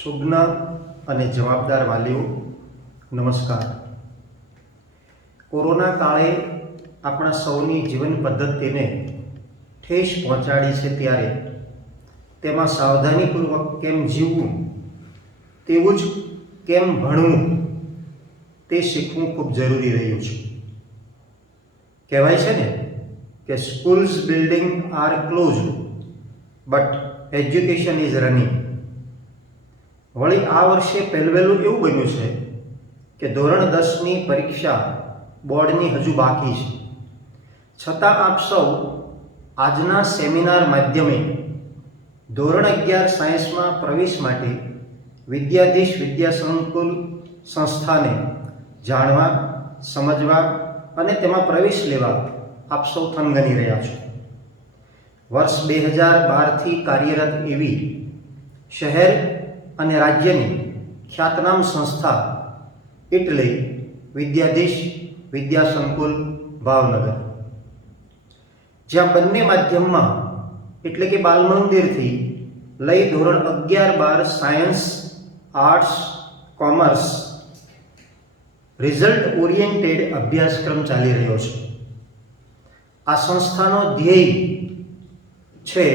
શુભ્ન અને જવાબદાર વાલીઓ નમસ્કાર। કોરોના કાળે આપણા સૌની જીવન પદ્ધતિને ઠેસ પહોંચાડી છે, ત્યારે તેમાં સાવધાનીપૂર્વક કેમ જીવવું, તેવું જ કેમ ભણવું તે શીખવું ખૂબ જરૂરી રહ્યું છે। કહેવાય છે ને કે schools building are closed but education is running. વળી આ વર્ષે પહેલવહેલું એવું બન્યું છે કે ધોરણ 10ની પરીક્ષા બોર્ડની હજુ બાકી છે, છતાં આપ સૌ આજના સેમિનાર માધ્યમે ધોરણ 11 સાયન્સમાં પ્રવેશ માટે વિદ્યાધીશ વિદ્યા સંકુલ સંસ્થાને જાણવા, સમજવા અને તેમાં પ્રવેશ લેવા આપ સૌ થનગની રહ્યા છો। વર્ષ 2012થી કાર્યરત એવી શહેર અને રાજ્યની ખ્યાતનામ સંસ્થા એટલે વિદ્યાધીશ વિદ્યા સંકુલ ભાવનગર, જ્યાં બંને માધ્યમમાં એટલે કે બાલ મંદિરથી લઈ ધોરણ 11-12 science, arts, commerce result oriented અભ્યાસક્રમ ચાલી રહ્યો છે। આ સંસ્થાનો ધ્યેય છે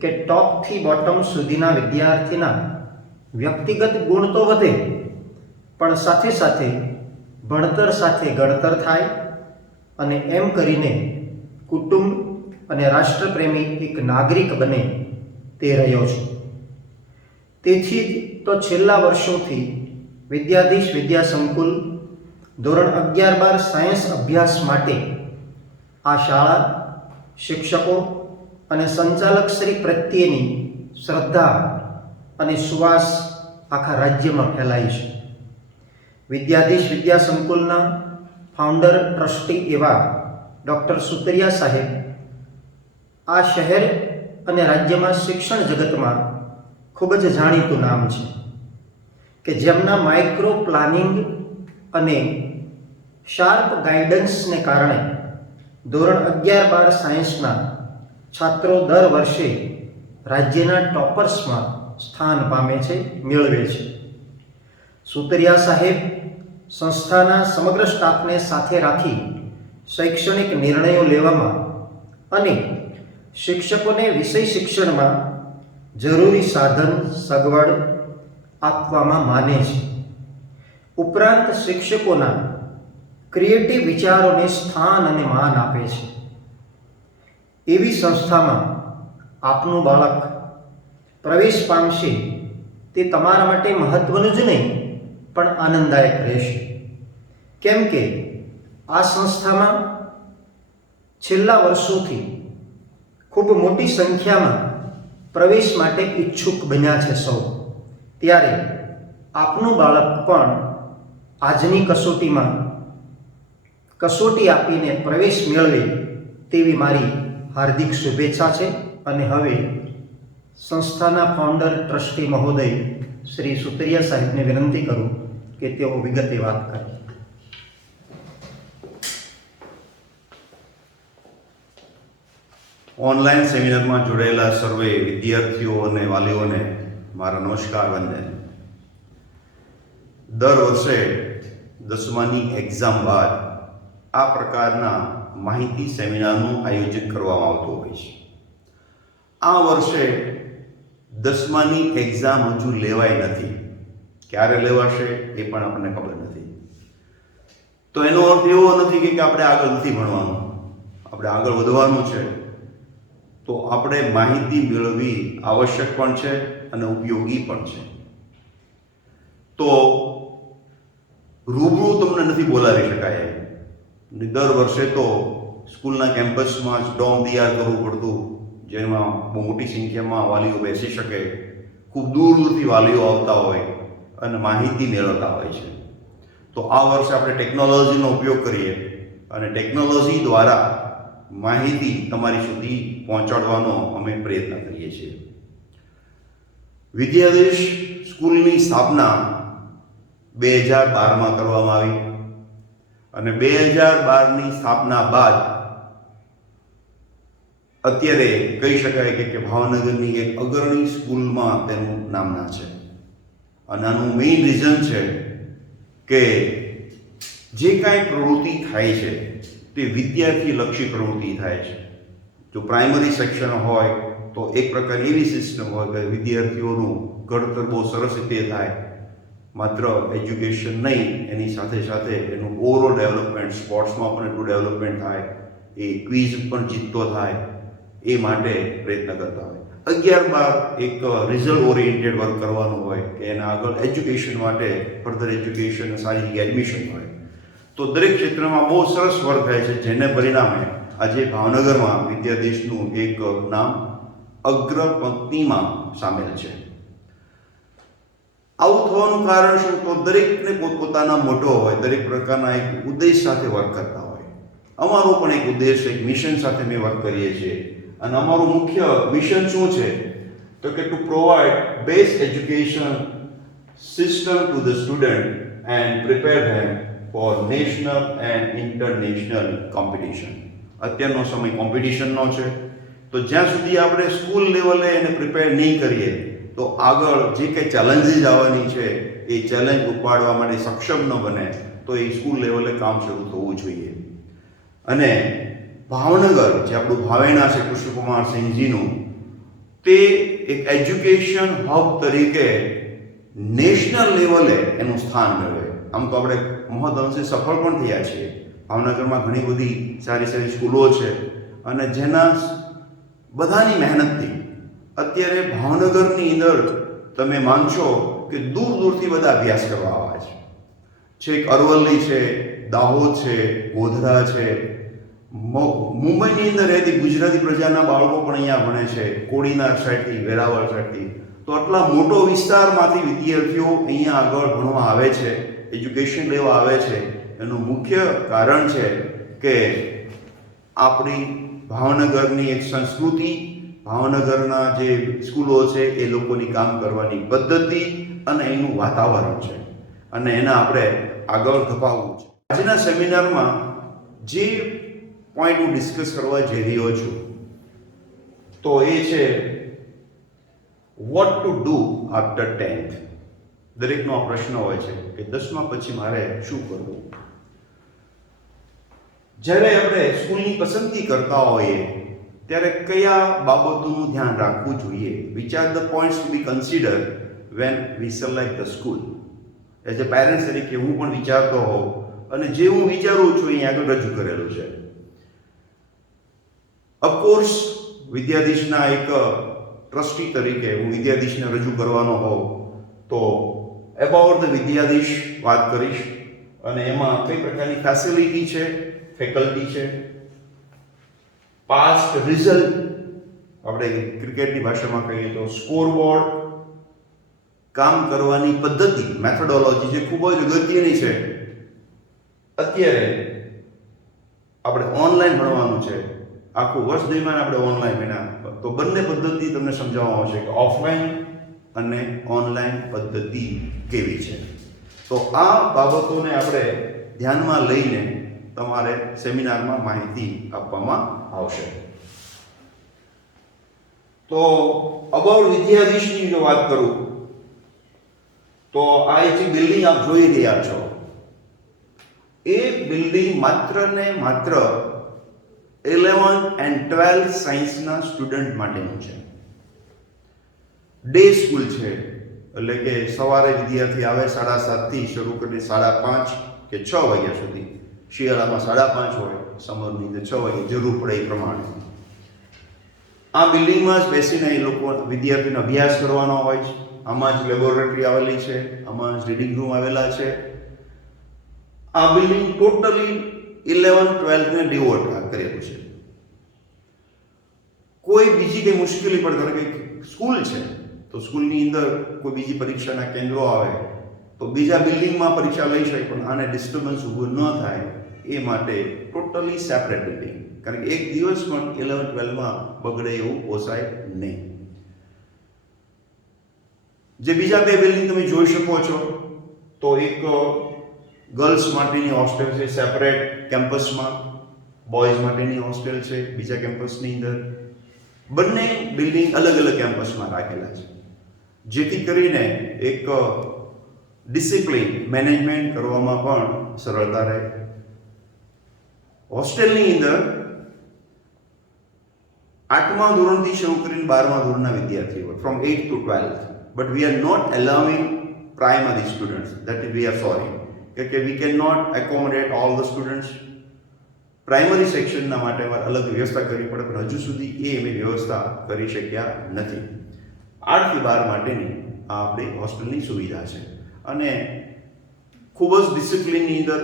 કે ટોપથી બોટમ સુધીના વિદ્યાર્થીના વ્યક્તિગત ગુણ તો વધે, પણ સાથે સાથે ભણતર સાથે ગણતર થાય અને એમ કરીને કુટુંબ અને રાષ્ટ્રપ્રેમી એક નાગરિક બને તે રહ્યો છે। તેથી જ તો છેલ્લા વર્ષોથી વિદ્યાધીશ વિદ્યા સંકુલ ધોરણ 11-12 સાયન્સ અભ્યાસ માટે આ શાળા, શિક્ષકો અને સંચાલક શ્રી પ્રત્યેની શ્રદ્ધા અને સુવાસ આખા રાજ્યમાં ફેલાઈ છે। વિદ્યાધીશ વિદ્યા સંકુલના ફાઉન્ડર ટ્રસ્ટી એવા ડૉક્ટર સુતરિયા સાહેબ આ શહેર અને રાજ્યમાં શિક્ષણ જગતમાં ખૂબ જ જાણીતું નામ છે કે જેમના માઇક્રો પ્લાનિંગ અને શાર્પ ગાઈડન્સને કારણે ધોરણ 11-12 સાયન્સના છાત્રો દર વર્ષે રાજ્યના ટોપર્સમાં સ્થાન પામે છે, મેળવે છે। સુતરિયા સાહેબ સંસ્થાના સમગ્ર સ્ટાફને સાથે રાખી શૈક્ષણિક નિર્ણયો લેવામાં અને શિક્ષકોને વિષય શિક્ષણમાં જરૂરી સાધન સગવડ આપવામાં માને છે, ઉપરાંત શિક્ષકોના ક્રિએટિવ વિચારોને સ્થાન અને માન આપે છે। એવી સંસ્થામાં આપનું બાળક પ્રવેશ પામશે તે તમારા માટે મહત્વનું જ નહીં પણ આનંદદાયક રહેશે, કેમ કે આ સંસ્થામાં છેલ્લા વર્ષોથી ખૂબ મોટી સંખ્યામાં પ્રવેશ માટે ઈચ્છુક બન્યા છે સૌ। ત્યારે આપનું બાળક પણ આજની કસોટી આપીને પ્રવેશ મેળવે તેવી મારી હાર્દિક શુભેચ્છા છે। અને હવે સંસ્થાના ફાઉન્ડર ટ્રસ્ટી મહોદય શ્રી સુતરિયા સાહેબને વિનંતી કરું કે તેઓ વિગતે વાત કરે। ઓનલાઈન સેમિનારમાં જોડાયેલા સર્વે વિદ્યાર્થીઓ અને વાલીઓને મારા નમસ્કાર, વંદન। દર વર્ષે 10માની એક્ઝામ બાદ આ પ્રકારના માહિતી સેમિનારનું આયોજન કરવામાં આવતું હોય છે। આ વર્ષે 10માની એક્ઝામ હજુ લેવાઈ નથી, ક્યારે લેવાશે એ પણ આપણને ખબર નથી। તો એનો અર્થ એવો નથી કે આપણે આગળ નથી ભણવાનું, આપણે આગળ વધવાનું છે। તો આપણે માહિતી મેળવવી આવશ્યક પણ છે અને ઉપયોગી પણ છે। તો રૂબરૂ તમને નથી બોલાવી શકાય, દર વર્ષે તો સ્કૂલના કેમ્પસમાં જ ડોમ તૈયાર કરવું પડતું, જેમાં બહુ મોટી સંખ્યામાં વાલીઓ બેસી શકે, ખૂબ દૂર દૂરથી વાલીઓ આવતા હોય અને માહિતી મેળવતા હોય છે। તો આ વર્ષે આપણે ટેકનોલોજીનો ઉપયોગ કરીએ અને ટેકનોલોજી દ્વારા માહિતી તમારી સુધી પહોંચાડવાનો અમે પ્રયત્ન કરીએ છીએ। વિદ્યાધીશ સ્કૂલની સ્થાપના 2012માં કરવામાં આવી અને 2012ની સ્થાપના બાદ અત્યારે કહી શકાય કે ભાવનગરની એક અગ્રણી સ્કૂલમાં તેનું નામના છે। અને આનું મેઇન રીઝન છે કે જે કાંઈ પ્રવૃત્તિ થાય છે તે વિદ્યાર્થીલક્ષી પ્રવૃત્તિ થાય છે. જો પ્રાઇમરી સેક્શન હોય તો એક પ્રકારની એવી સિસ્ટમ હોય કે વિદ્યાર્થીઓનું ઘડતર બહુ સરસ રીતે થાય, માત્ર એજ્યુકેશન નહીં એની સાથે સાથે એનું ઓવરઓલ ડેવલપમેન્ટ, સ્પોર્ટ્સમાં પણ એટલું ડેવલપમેન્ટ થાય, એ ક્વિઝ પણ જીતતો થાય, એ માટે પ્રયત્ન કરતા હોય. 11-12 એક રિઝલ્ટ ઓરિએન્ટેડ વર્ક કરવાનું હોય કે એના આગળ એજ્યુકેશન માટે ફર્ધર એજ્યુકેશન સારી જગ્યાએ એડમિશન હોય. તો દરેક ક્ષેત્રમાં બહુ સરસ વર્ક થાય છે, જેને પરિણામે આજે ભાવનગરમાં વિદ્યાધીશનું એક નામ અગ્રપંક્તિમાં સામેલ છે. આવું થવાનું કારણ શું? તો દરેકને પોતપોતાના મોટો હોય, દરેક પ્રકારના એક ઉદ્દેશ સાથે વર્ક કરતા હોય. અમારો પણ એક ઉદ્દેશ, એક મિશન સાથે મેં વર્ક કરીએ છીએ. અને અમારું મુખ્ય મિશન શું છે? તો કે two provide best education system to the student and prepare them for national and international competition. અત્યારનો સમય કોમ્પિટિશનનો છે, તો જ્યાં સુધી આપણે સ્કૂલ લેવલે એને પ્રિપેર નહીં કરીએ તો આગળ જે કંઈ ચેલેન્જીસ આવવાની છે એ ચેલેન્જ ઉપાડવા માટે સક્ષમ ન બને તો એ સ્કૂલ લેવલે કામ શરૂ થવું જોઈએ. અને ભાવનગર જે આપણું ભાવેના છે કૃષ્ણકુમાર સિંહજીનું, તે એક એજ્યુકેશન હબ તરીકે નેશનલ લેવલે એનું સ્થાન મેળવે. આમ તો આપણે મહદઅંશે સફળ પણ થયા છીએ. ભાવનગરમાં ઘણી બધી સારી સારી સ્કૂલો છે અને જેના બધાની મહેનતથી અત્યારે ભાવનગરની અંદર તમે માનશો કે દૂર દૂરથી બધા અભ્યાસ કરવા આવે છે. છેક અરવલ્લી છે, દાહોદ છે, ગોધરા છે, મુંબઈની અંદર રહેતી ગુજરાતી પ્રજાના બાળકો પણ અહીંયા ભણે છે, કોડીનાર સાઈડથી, વેરાવળ સાઈડથી. તો આટલા મોટો વિસ્તારમાંથી વિદ્યાર્થીઓ અહીંયા આગળ ભણવા આવે છે, એજ્યુકેશન લેવા આવે છે. એનું મુખ્ય કારણ છે કે આપણી ભાવનગરની એક સંસ્કૃતિ, ભાવનગરના જે સ્કૂલો છે એ લોકોની કામ કરવાની પદ્ધતિ અને એનું વાતાવરણ છે, અને એને આપણે આગળ ધપાવવું છે. આજના સેમિનારમાં જે પોઈન્ટ હું ડિસ્કસ કરવા જઈ રહ્યો છું તો એ છે vote to do after 10th. દરેકનો આ પ્રશ્ન હોય છે કે 10મા પછી મારે શું કરવું. જ્યારે આપણે સ્કૂલની પસંદગી કરતા હોઈએ ત્યારે કયા બાબતોનું ધ્યાન રાખવું જોઈએ? Which are the points two be consider when we select the school. As a parents તરીકે હું પણ વિચારતો હોઉં અને જે હું વિચારું છું અહીં આગળ રજૂ કરેલું છે. ઓફકોર્સ વિદ્યાધીશના એક ટ્રસ્ટી તરીકે હું વિદ્યાધીશને રજૂ કરવાનો હોઉં તો એબાઉટ ધ વિદ્યાધીશ વાત કરીશ, અને એમાં કઈ પ્રકારની ફેસિલિટી છે, ફેકલ્ટી છે, પાસ્ટ રિઝલ્ટ, આપણે ક્રિકેટની ભાષામાં કહીએ તો સ્કોરબોર્ડ, કામ કરવાની પદ્ધતિ, મેથોડોલોજી જે ખૂબ જ અગત્યની છે. અત્યારે આપણે ઓનલાઈન ભણવાનું છે, આખું વર્ષ દરમિયાન આપણે ઓનલાઈન ભણ્યા, તો બંને પદ્ધતિ તમને સમજાવવામાં આવશે કે ઓફલાઈન અને ઓનલાઈન પદ્ધતિ કેવી છે. તો આ બાબતોને આપણે ધ્યાનમાં લઈને તમારે સેમિનારમાં માહિતી આપવામાં આવશે. તો અબાઉટ વિદ્યાધીશની જો વાત કરું તો આ જે બિલ્ડિંગ આપ જોઈ રહ્યા છો એ બિલ્ડિંગ માત્ર ને માત્ર 11th and 12th સાયન્સના સ્ટુડન્ટ માટેનું છે. ડે સ્કૂલ છે, એટલે કે સવારે વિદ્યાર્થી આવે 7:30 થી શરૂ કરીને 5:30 કે 6 વાગ્યા સુધી. શિયાળામાં 5:30 હોય, સમરની અંદર 6 વાગે જરૂર પડે એ પ્રમાણે. આ બિલ્ડિંગમાં જ બેસીને એ લોકો વિદ્યાર્થીનો અભ્યાસ કરવાનો હોય છે. આમાં જ લેબોરેટરી આવેલી છે, આમાં જ રીડિંગ રૂમ આવેલા છે. આ બિલ્ડિંગ ટોટલી 11th 12th ને ડિવોટ કરેલું છે. કોઈ બીજી કઈ મુશ્કેલી પડે, કારણ કે સ્કૂલ છે તો સ્કૂલની અંદર કોઈ બીજી પરીક્ષાના કેન્દ્રો આવે તો બીજા બિલ્ડિંગમાં પરીક્ષા લઈ શકે, પણ આને ડિસ્ટર્બન્સ ઊભું ન થાય એ માટે ટોટલી સેપરેટ બિલ્ડિંગ. કારણ કે એક દિવસ પણ 11th 12માં બગડે એવું પોસાય નહીં. જે બીજા બે બિલ્ડિંગ તમે જોઈ શકો છો તો એક ગર્લ્સ માટેની હોસ્ટેલ છે સેપરેટ કેમ્પસમાં, બોયઝ માટેની હોસ્ટેલ છે બીજા કેમ્પસની અંદર. બંને બિલ્ડિંગ અલગ અલગ કેમ્પસમાં રાખેલા છે. જેથી કરીને એક ડિસિપ્લિન મેનેજમેન્ટ કરવામાં પણ સરળતા રહે. હોસ્ટેલની અંદર 8મા ધોરણથી શરૂ કરીને 12મા ધોરણના વિદ્યાર્થીઓ from 8th to 12th, but we are not allowing primary students. That is, we are sorry કે we cannot accommodate all the students. Primary સેક્શનના માટે અમારે અલગ વ્યવસ્થા કરવી પડે, પણ હજુ સુધી એ અમે વ્યવસ્થા કરી શક્યા નથી. 8 થી 12 માટેની આ આપણી હોસ્ટેલની સુવિધા છે અને ખૂબ જ ડિસિપ્લિનની અંદર,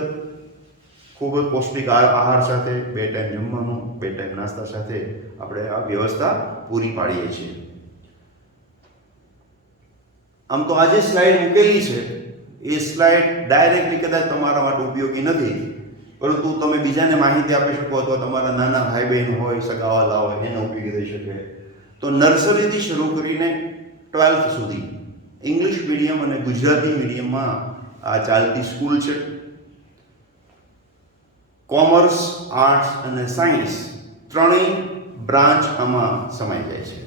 ખૂબ જ પૌષ્ટિક આહાર સાથે, 2 ટાઈમ જમવાનું, 2 ટાઈમ નાસ્તા સાથે આપણે આ વ્યવસ્થા પૂરી પાડીએ છીએ. આમ તો આજે સ્લાઇડ મૂકેલી છે, એ સ્લાઇડ ડાયરેક્ટલી કદાચ તમારા માટે ઉપયોગી નથી, પરંતુ તમે બીજાને માહિતી આપી શકો અથવા તમારા નાના ભાઈ બહેન હોય, સગાવાલા હોય, એને ઉપયોગી થઈ શકે. તો નર્સરીથી શરૂ કરીને 12th સુધી ઇંગ્લિશ મીડિયમ અને ગુજરાતી મીડિયમમાં આ ચાલતી સ્કૂલ છે. કોમર્સ, આર્ટ્સ અને સાયન્સ ત્રણેય બ્રાન્ચ આમાં સમાઈ જાય છે.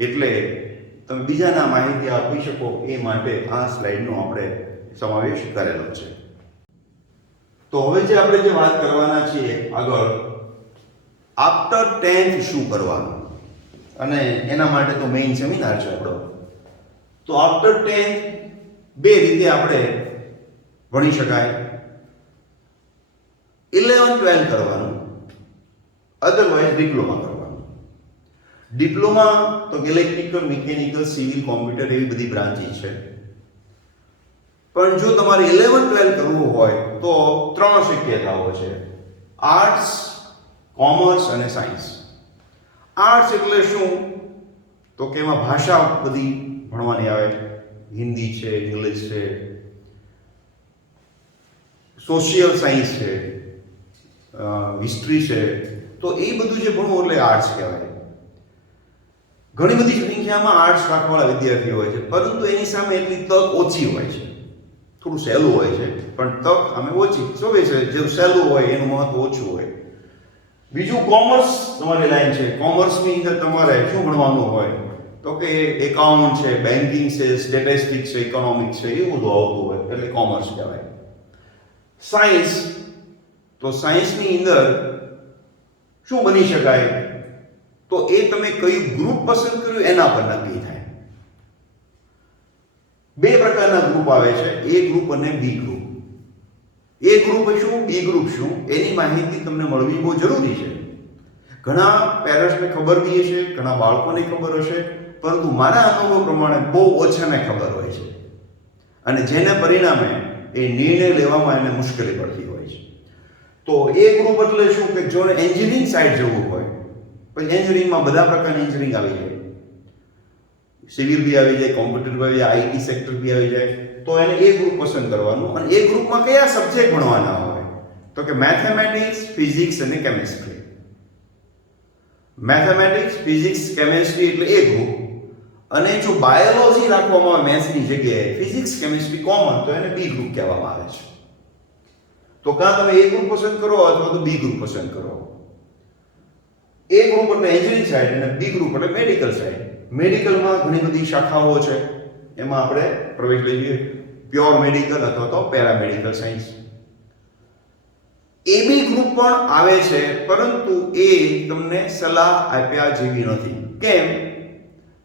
એટલે તમે બીજાના માહિતી આપી શકો એ માટે આ સ્લાઇડનો આપણે સમાવેશ કરેલો છે. તો હવે જે આપણે જે વાત કરવાના છીએ આગળ, આફ્ટર 10th શું કરવાનું, અને એના માટે તો મેઇન સેમિનાર છે આપણો. તો આફ્ટર 10th બે રીતે આપણે ભણી શકાય. 11th-12th કરવાનું, અધરવાઇઝ ડિપ્લોમા કરવાનું. ડિપ્લોમા તો ઇલેક્ટ્રિકલ, મિકેનિકલ, સિવિલ, કોમ્પ્યુટર એવી બધી બ્રાન્ચીસ છે. પણ જો તમારે 11th-12th કરવું હોય તો 3 શક્યતાઓ છે: આર્ટ્સ, કોમર્સ અને સાયન્સ. આર્ટ્સ એટલે શું? તો કે એમાં ભાષા બધી ભણવાની આવે, હિન્દી છે, ઇંગ્લિશ છે, સોશિયલ સાયન્સ છે, હિસ્ટ્રી છે. તો એ બધું જે ભણવું એટલે આર્ટ્સ કહેવાય. ઘણી બધી સંખ્યામાં આર્ટ્સ રાખવાવાળા વિદ્યાર્થીઓ હોય છે, પરંતુ એની સામે એટલી તક ઓછી હોય છે. થોડું સહેલું હોય છે, પણ તક અમે ઓછી. શું કહે છે, જેવું સહેલું હોય એનું મહત્વ ઓછું હોય. બીજું કોમર્સ તમારી લાઈન છે. કોમર્સની અંદર તમારે શું ભણવાનું હોય? તો કે એકાઉન્ટ છે, બેન્કિંગ છે, સ્ટેટિસ્ટિક્સ છે, ઇકોનોમિક્સ છે, એવું બધું આવતું હોય એટલે કોમર્સ કહેવાય. સાયન્સ, તો સાયન્સની અંદર શું બની શકાય? તો એ તમે કયું ગ્રુપ પસંદ કર્યું એના પર નક્કી થાય. 2 પ્રકારના ગ્રુપ આવે છે, એ ગ્રુપ અને બી ગ્રુપ. એ ગ્રુપ શું, બી ગ્રુપ શું, એની માહિતી તમને મળવી બહુ જરૂરી છે. ઘણા પેરેન્ટ્સને ખબર બી હશે, ઘણા બાળકોને ખબર હશે, પરંતુ મારા અનુભવ પ્રમાણે બહુ ઓછાને ખબર હોય છે, અને જેને પરિણામે એ નિર્ણય લેવામાં એને મુશ્કેલી પડતી હોય છે. તો એ ગ્રુપ એટલે શું કે જો એન્જિનિયરિંગ સાઈડ જવું હોય, પછી એન્જિનિયરિંગમાં બધા પ્રકારની એન્જિનિયરિંગ આવી જાય, સિવિલ બી આવી જાય, કોમ્પ્યુટર બી આવી જાય, આઈટી સેક્ટર બી આવી જાય. તો એને એ ગ્રુપ પસંદ કરવાનું. અને એ ગ્રુપમાં કયા સબ્જેક્ટ ભણવાના હોય? તો કે મેથેમેટિક્સ, ફિઝિક્સ અને કેમિસ્ટ્રી. મેથેમેટિક્સ, ફિઝિક્સ, કેમિસ્ટ્રી એટલે એ ગ્રુપ. અને જો બાયોલોજી રાખવામાં આવે મેથ્સની જગ્યાએ, ફિઝિક્સ, કેમિસ્ટ્રી કોમન, તો એને બી ગ્રુપ કહેવામાં આવે છે. તો કાં તમે એ ગ્રુપ પસંદ કરો અથવા તો બી ગ્રુપ પસંદ કરો. એ ગ્રુપ એટલે એન્જિનિયરિંગ સાઈડ અને બી ગ્રુપ એટલે મેડિકલ સાઈડ. મેડિકલમાં ઘણી બધી શાખાઓ છે, એમાં આપણે પ્રવેશ લઈએ, પ્યોર મેડિકલ અથવા તો પેરામેડિકલ સાયન્સ. એબી ગ્રુપ પણ આવે છે, પરંતુ એ તમને સલાહ આપ્યા જેવી નથી. કેમ?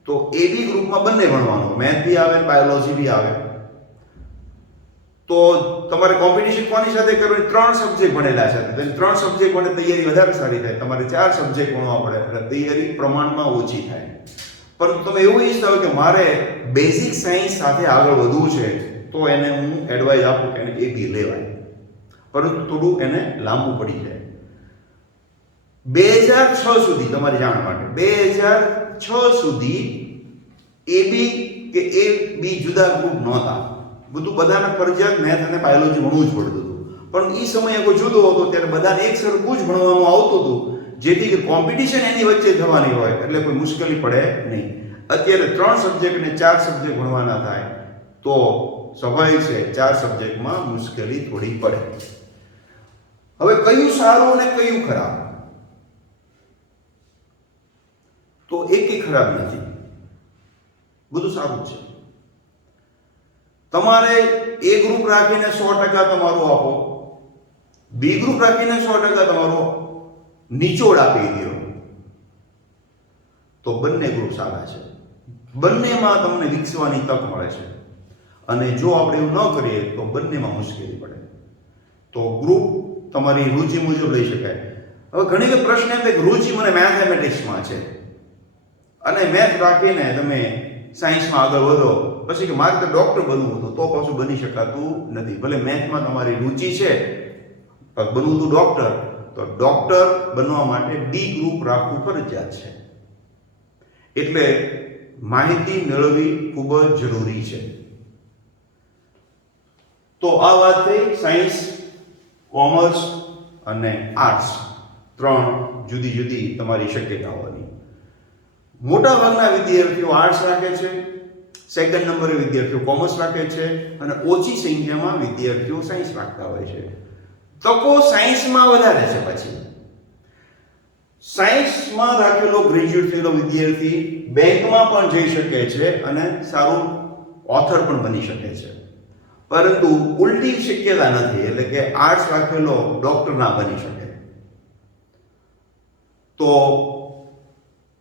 તો એબી ગ્રુપમાં બંને ભણવાનું, મેથ બી આવે, બાયોલોજી બી આવે. તો તમારે કોમ્પિટિશન કોની સાથે કરવી? 3 સબ્જેક્ટ ભણેલા છે, તો 3 સબ્જેક્ટ ભણે તૈયારી વધારે સારી થાય. તમારે 4 સબ્જેક્ટ ભણવા પડે એટલે તૈયારી પ્રમાણમાં ઓછી થાય. પરંતુ તમે એવું ઈચ્છતા હોય કે મારે બેઝિક સાયન્સ સાથે આગળ વધવું છે, તો એને હું એડવાઇસ આપું કે એને એબી લેવાય, પરંતુ થોડું એને લાંબુ પડી જાય. 2006 સુધી, તમારી જાણ માટે, 2006 સુધી એબી કે એ બી જુદા ગ્રુપ નહોતા. બધું બધાને ફરજિયાત મેથ અને બાયોલોજી ભણવું જ પડતું હતું. પણ એ સમય કોઈ જુદો હતો, ત્યારે બધાને એક સરખું જ ભણવામાં આવતું હતું, જેથી કે કોમ્પિટિશન એની વચ્ચે થવાની હોય એટલે કોઈ મુશ્કેલી પડે નહીં. અત્યારે 3 સબ્જેક્ટ અને 4 સબ્જેક્ટ ભણવાના થાય તો સ્વાભાવિક છે 4 સબ્જેક્ટમાં મુશ્કેલી થોડી પડે. હવે કયું સારું અને કયું ખરાબ? તો એકેય ખરાબ નથી. બધું સારું જ છે. તમારે એ ગ્રુપ રાખીને 100% તમારું આપો, બી ગ્રુપ રાખીને 100% તમારો નિચોડ આપી દો, તો બંને ગ્રુપ સારા છે. બંનેમાં તમને વિકસવાની તક મળે છે. અને જો આપણે એવું ન કરીએ તો બંનેમાં મુશ્કેલી પડે. તો ગ્રુપ તમારી રુચિ મુજબ લઈ શકાય. હવે ઘણી વખત પ્રશ્ન એમ થાય કે રુચિ મને મેથેમેટિક્સમાં છે અને મેથ રાખીને તમે સાયન્સમાં આગળ વધો, પછી કે મારે તો ડૉક્ટર બનવું હતું, તો પાછું બની શકાતું નથી. ભલે મેથમાં તમારી રુચિ છે પણ બનવું હતું ડૉક્ટર, તો ડૉક્ટર બનવા માટે બી ગ્રુપ રાખવું ફરજિયાત છે. એટલે માહિતી મેળવવી ખૂબ જ જરૂરી છે. તો આ વાત થઈ સાયન્સ, કોમર્સ અને આર્ટ્સ, 3 જુદી જુદી તમારી શક્યતાઓની. મોટા ભાગના વિદ્યાર્થીઓ આર્ટ્સ રાખે છે, સેકન્ડ નંબરે વિદ્યાર્થીઓ કોમર્સ રાખે છે અને ઓછી સંખ્યામાં વિદ્યાર્થીઓ સાયન્સ રાખતા હોય છે. તકો સાયન્સમાં વધારે છે. પછી સાયન્સમાં રાખેલો ગ્રેજ્યુએટ થયેલો વિદ્યાર્થી બેંકમાં પણ જઈ શકે છે અને સારું ઓથર પણ બની શકે છે. પરંતુ ઉલટી શક્યતા નથી, એટલે કે આર્ટ્સ રાખેલો ડોક્ટર ના બની શકે. તો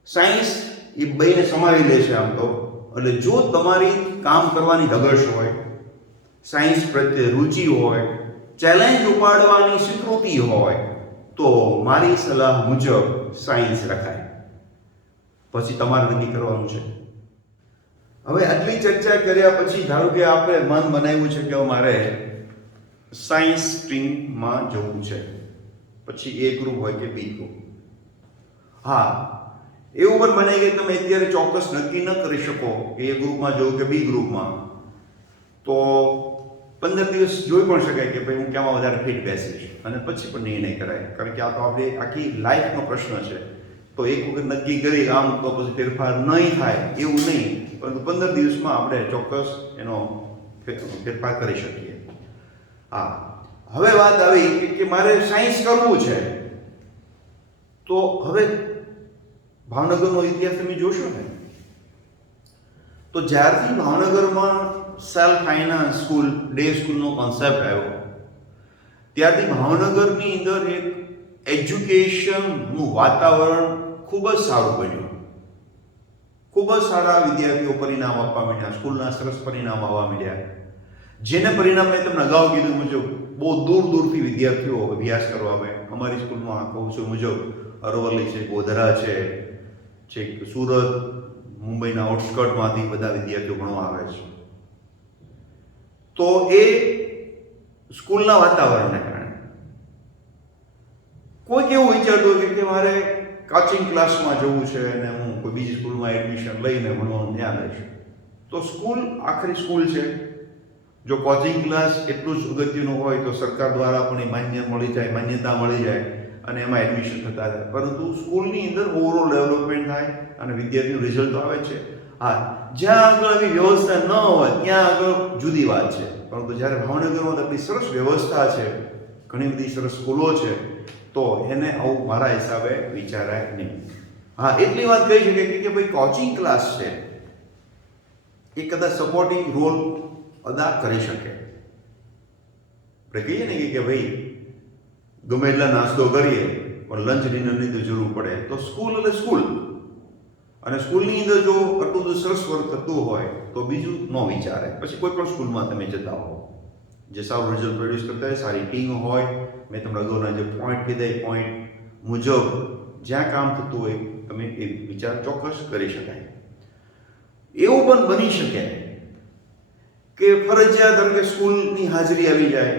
સાયન્સ એ બેને સમાવી લે છે આમ તો. એટલે જો તમારી કામ કરવાની ધગશ હોય, સાયન્સ પ્રત્યે રુચિ હોય, ચેલેન્જ ઉપાડવાની સ્વીકૃતિ હોય, તો મારી સલાહ મુજબ સાયન્સ રખાય. પછી તમારે નક્કી કરવાનું છે. હવે આટલી ચર્ચા કર્યા પછી ધારો કે આપણે મન બનાવ્યું છે કે મારે સાયન્સ સ્ટ્રીમમાં જવું છે, પછી એ ગ્રુપ હોય કે બી ગ્રુપ. હા, એવું પણ બને કે તમે અત્યારે ચોક્કસ નક્કી ન કરી શકો કે એ ગ્રુપમાં જવું કે બી ગ્રુપમાં, તો 15 દિવસ જોઈ પણ શકાય કે ભાઈ હું ક્યાંમાં વધારે ફિટ બેસીશ અને પછી પણ નિર્ણય કરાય. કારણ કે આ તો આપણે આખી લાઈફનો પ્રશ્ન છે. તો એક વખત નક્કી કરી આમ તો પછી ફેરફાર નહીં થાય એવું નહીં, પરંતુ 15 દિવસમાં આપણે ચોક્કસ એનો ફેરફાર કરી શકીએ. હા, હવે વાત આવી કે મારે સાયન્સ કરવું છે, તો હવે ભાવનગરનો ઇતિહાસ તમે જોશો ને, તો જ્યારથી ભાવનગરમાં સેલ્ફ ફાઇનાન્સ સ્કૂલ, ડે સ્કૂલનો કોન્સેપ્ટ આવ્યો, ત્યારથી ભાવનગરની અંદર એક એજ્યુકેશનનું વાતાવરણ ખૂબ જ સારું બન્યું. ખૂબ જ સારા વિદ્યાર્થીઓ પરિણામ આપવા માંડ્યા, સ્કૂલના સરસ પરિણામ આવવા માંડ્યા. જેને પરિણામ મેં તમને અગાઉ કીધું મુજબ બહુ દૂર દૂરથી વિદ્યાર્થીઓ અભ્યાસ કરવા આવે. અમારી સ્કૂલમાં કહું છું મુજબ અરવલ્લી છે, ગોધરા છે, છેક સુરત, મુંબઈના આઉટસ્કર્ટમાંથી બધા વિદ્યાર્થીઓ ભણવા આવે છે. તો એ સ્કૂલના વાતાવરણને કારણે કોઈક એવું વિચારતું હોય કે મારે કોચિંગ ક્લાસમાં જવું છે અને હું કોઈ બીજી સ્કૂલમાં એડમિશન લઈને ભણવાનું ત્યાં લઈશ, તો સ્કૂલ આખરી સ્કૂલ છે. જો કોચિંગ ક્લાસ એટલું જ અગત્યનું હોય તો સરકાર દ્વારા પણ માન્યતા મળી જાય અને એમાં એડમિશન થતા થાય. પરંતુ સ્કૂલની અંદર ઓવરઓલ ડેવલપમેન્ટ થાય અને વિદ્યાર્થીનું રિઝલ્ટ આવે છે. હા, જ્યાં આગળ આવી વ્યવસ્થા ન હોય ત્યાં આગળ જુદી વાત છે. પરંતુ જ્યારે ભાવનગરમાં એટલી સરસ વ્યવસ્થા છે, ઘણી બધી સરસ સ્કૂલો છે, તો એને આવું મારા હિસાબે વિચારાય નહીં. હા, એટલી વાત કહી શકે કે ભાઈ કોચિંગ ક્લાસ છે એ કદાચ સપોર્ટિંગ રોલ અદા કરી શકે. આપણે કહીએ ને કે ભાઈ ગમે એટલા નાસ્તો કરીએ પણ લંચ ડિનરની તો જરૂર પડે, તો સ્કૂલ એટલે સ્કૂલ. અને સ્કૂલની અંદર જો આટલું બધું સરસ વર્ક થતું હોય તો બીજું ન વિચારે. પછી કોઈ પણ સ્કૂલમાં તમે જતા હો જે સારું રિઝલ્ટ પ્રોડ્યુસ કરતા હોય, સારી ટીમ હોય, મેં તમને અગાઉના જે પોઈન્ટ કીધા એ પોઈન્ટ મુજબ જ્યાં કામ થતું હોય તમે એ વિચાર ચોક્કસ કરી શકાય. એવું પણ બની શકે કે ફરજિયાત એમ કે સ્કૂલની હાજરી આવી જાય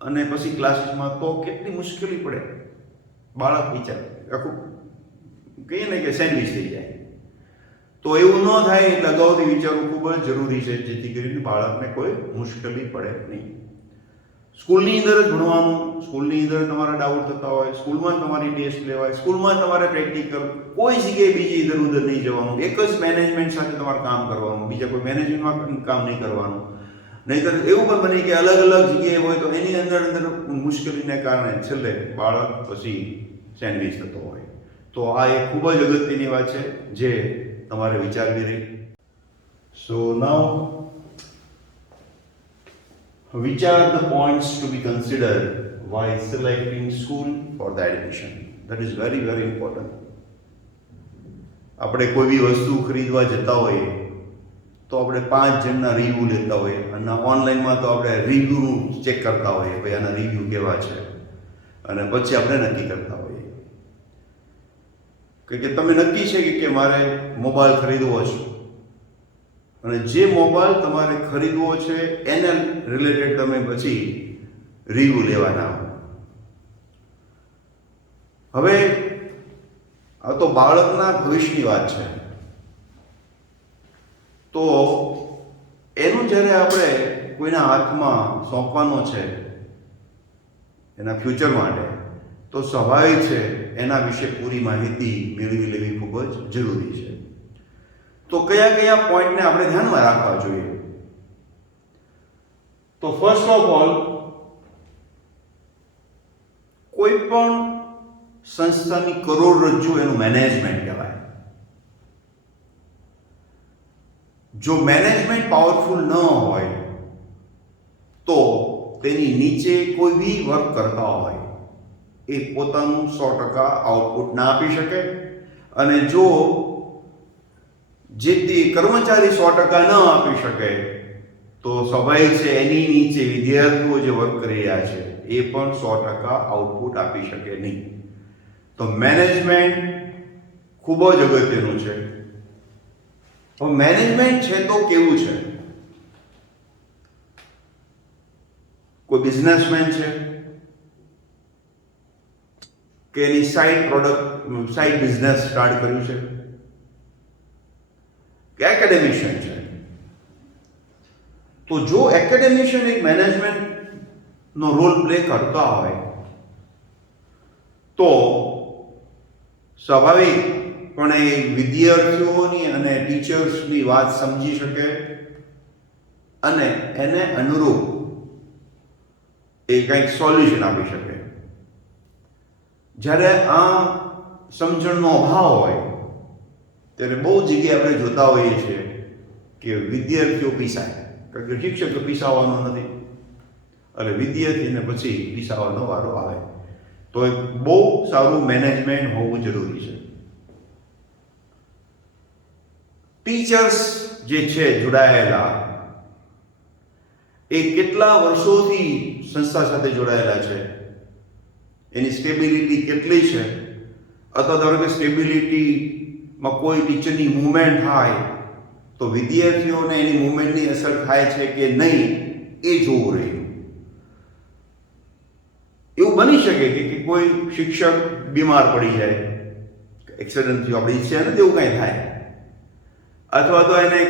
અને પછી ક્લાસીસમાં, તો કેટલી મુશ્કેલી પડે. બાળક વિચાર આખું કહીએ ને કે સેન્ડવિચ થઈ જાય. તો એવું ન થાય એટલે અગાઉથી વિચારવું ખૂબ જ જરૂરી છે, જેથી કરીને બાળકને કોઈ મુશ્કેલી પડે નહીં. સ્કૂલની અંદર જ ભણવાનું, સ્કૂલની અંદર તમારા ડાઉટ થતા હોય, સ્કૂલમાં જ તમારી ટેસ્ટ લેવાય, સ્કૂલમાં જ તમારે પ્રેક્ટિકલ, કોઈ જગ્યાએ બીજી ઇધર ઉધર નહીં જવાનું. એક જ મેનેજમેન્ટ સાથે તમારે કામ કરવાનું, બીજા કોઈ મેનેજમેન્ટમાં કામ નહીં કરવાનું. નહીંતર એવું પણ બને કે અલગ અલગ જગ્યાએ હોય તો એની અંદર મુશ્કેલીને કારણે છેલ્લે બાળક પછી સેન્ડવિચ થતો હોય. તો આ એક ખૂબ જ અગત્યની વાત છે જે તમારે વિચારવી રહી. So now, which are the points to be considered while selecting school for the admission? That is very, very important. આપણે કોઈ બી વસ્તુ ખરીદવા જતા હોઈએ તો આપણે 5 જણના રિવ્યૂ લેતા હોઈએ અને ઓનલાઈનમાં તો આપણે રિવ્યૂનું ચેક કરતા હોઈએ ભાઈ આના રિવ્યૂ કેવા છે અને પછી આપણે નક્કી કરતા હોઈએ કે તમે નક્કી છે કે મારે મોબાઈલ ખરીદવો છે અને જે મોબાઈલ તમારે ખરીદવો છે એના રિલેટેડ તમે પછી રિવ્યૂ લેવાના. હવે આ તો બાળકના ભવિષ્યની વાત છે, તો એનું જ્યારે આપણે કોઈના હાથમાં સોંપવાનો છે એના ફ્યુચર માટે, તો સ્વાભાવિક છે એના વિશે પૂરી માહિતી મેળવી લેવી ખૂબ જ જરૂરી છે. તો કયા કયા પોઈન્ટને આપણે ધ્યાનમાં રાખવા જોઈએ? તો ફર્સ્ટ ઓફ ઓલ, કોઈ પણ સંસ્થાની કરોડરજ્જુ એનું મેનેજમેન્ટ કહેવાય. જો મેનેજમેન્ટ પાવરફુલ ન હોય તો તેની નીચે કોઈ બી વર્ક કરતા હોય એ પોતાનું 100% આઉટપુટ ના આપી શકે, અને જો જે તે કર્મચારી 100% ન આપી શકે તો સ્વાભાવિક છે એની નીચે વિદ્યાર્થીઓ જે વર્ક કરી રહ્યા છે એ પણ 100% આઉટપુટ આપી શકે નહીં. તો મેનેજમેન્ટ ખૂબ જ અગત્યનું છે. હવે મેનેજમેન્ટ છે તો કેવું છે? કોઈ બિઝનેસમેન છે કે એની સાઇડ બિઝનેસ સ્ટાર્ટ કર્યું છે, કે એકેડેમિશિયન છે? તો જો એકેડેમિશિયન એક મેનેજમેન્ટનો રોલ પ્લે કરતા હોય તો સ્વાભાવિકપણે વિદ્યાર્થીઓની અને ટીચર્સની વાત સમજી શકે અને એને અનુરૂપ એ કંઈક સોલ્યુશન આપી શકે. જ્યારે આ સમજણનો અભાવ હોય ત્યારે બહુ જગ્યાએ આપણે જોતા હોઈએ છીએ કે વિદ્યાર્થીઓ પીસાય, કારણ કે શિક્ષક પીસાવાનો નથી અને વિદ્યાર્થીને પછી પીસાવાનો વારો આવે. તો એક બહુ સારું મેનેજમેન્ટ હોવું જરૂરી છે. ટીચર્સ જે છે જોડાયેલા, એ કેટલા વર્ષોથી સંસ્થા સાથે જોડાયેલા છે, એની સ્ટેબિલિટી કેટલી છે, અથવા ધારો કે સ્ટેબિલિટીમાં કોઈ ટીચરની મૂવમેન્ટ થાય તો વિદ્યાર્થીઓને એની મૂવમેન્ટની અસર થાય છે કે નહીં એ જોવું રહ્યું. એવું બની શકે કે કોઈ શિક્ષક બીમાર પડી જાય, એક્સિડન્ટ થયો, આપણે ઈચ્છીએ નથી એવું કાંઈ થાય, અથવા તો એને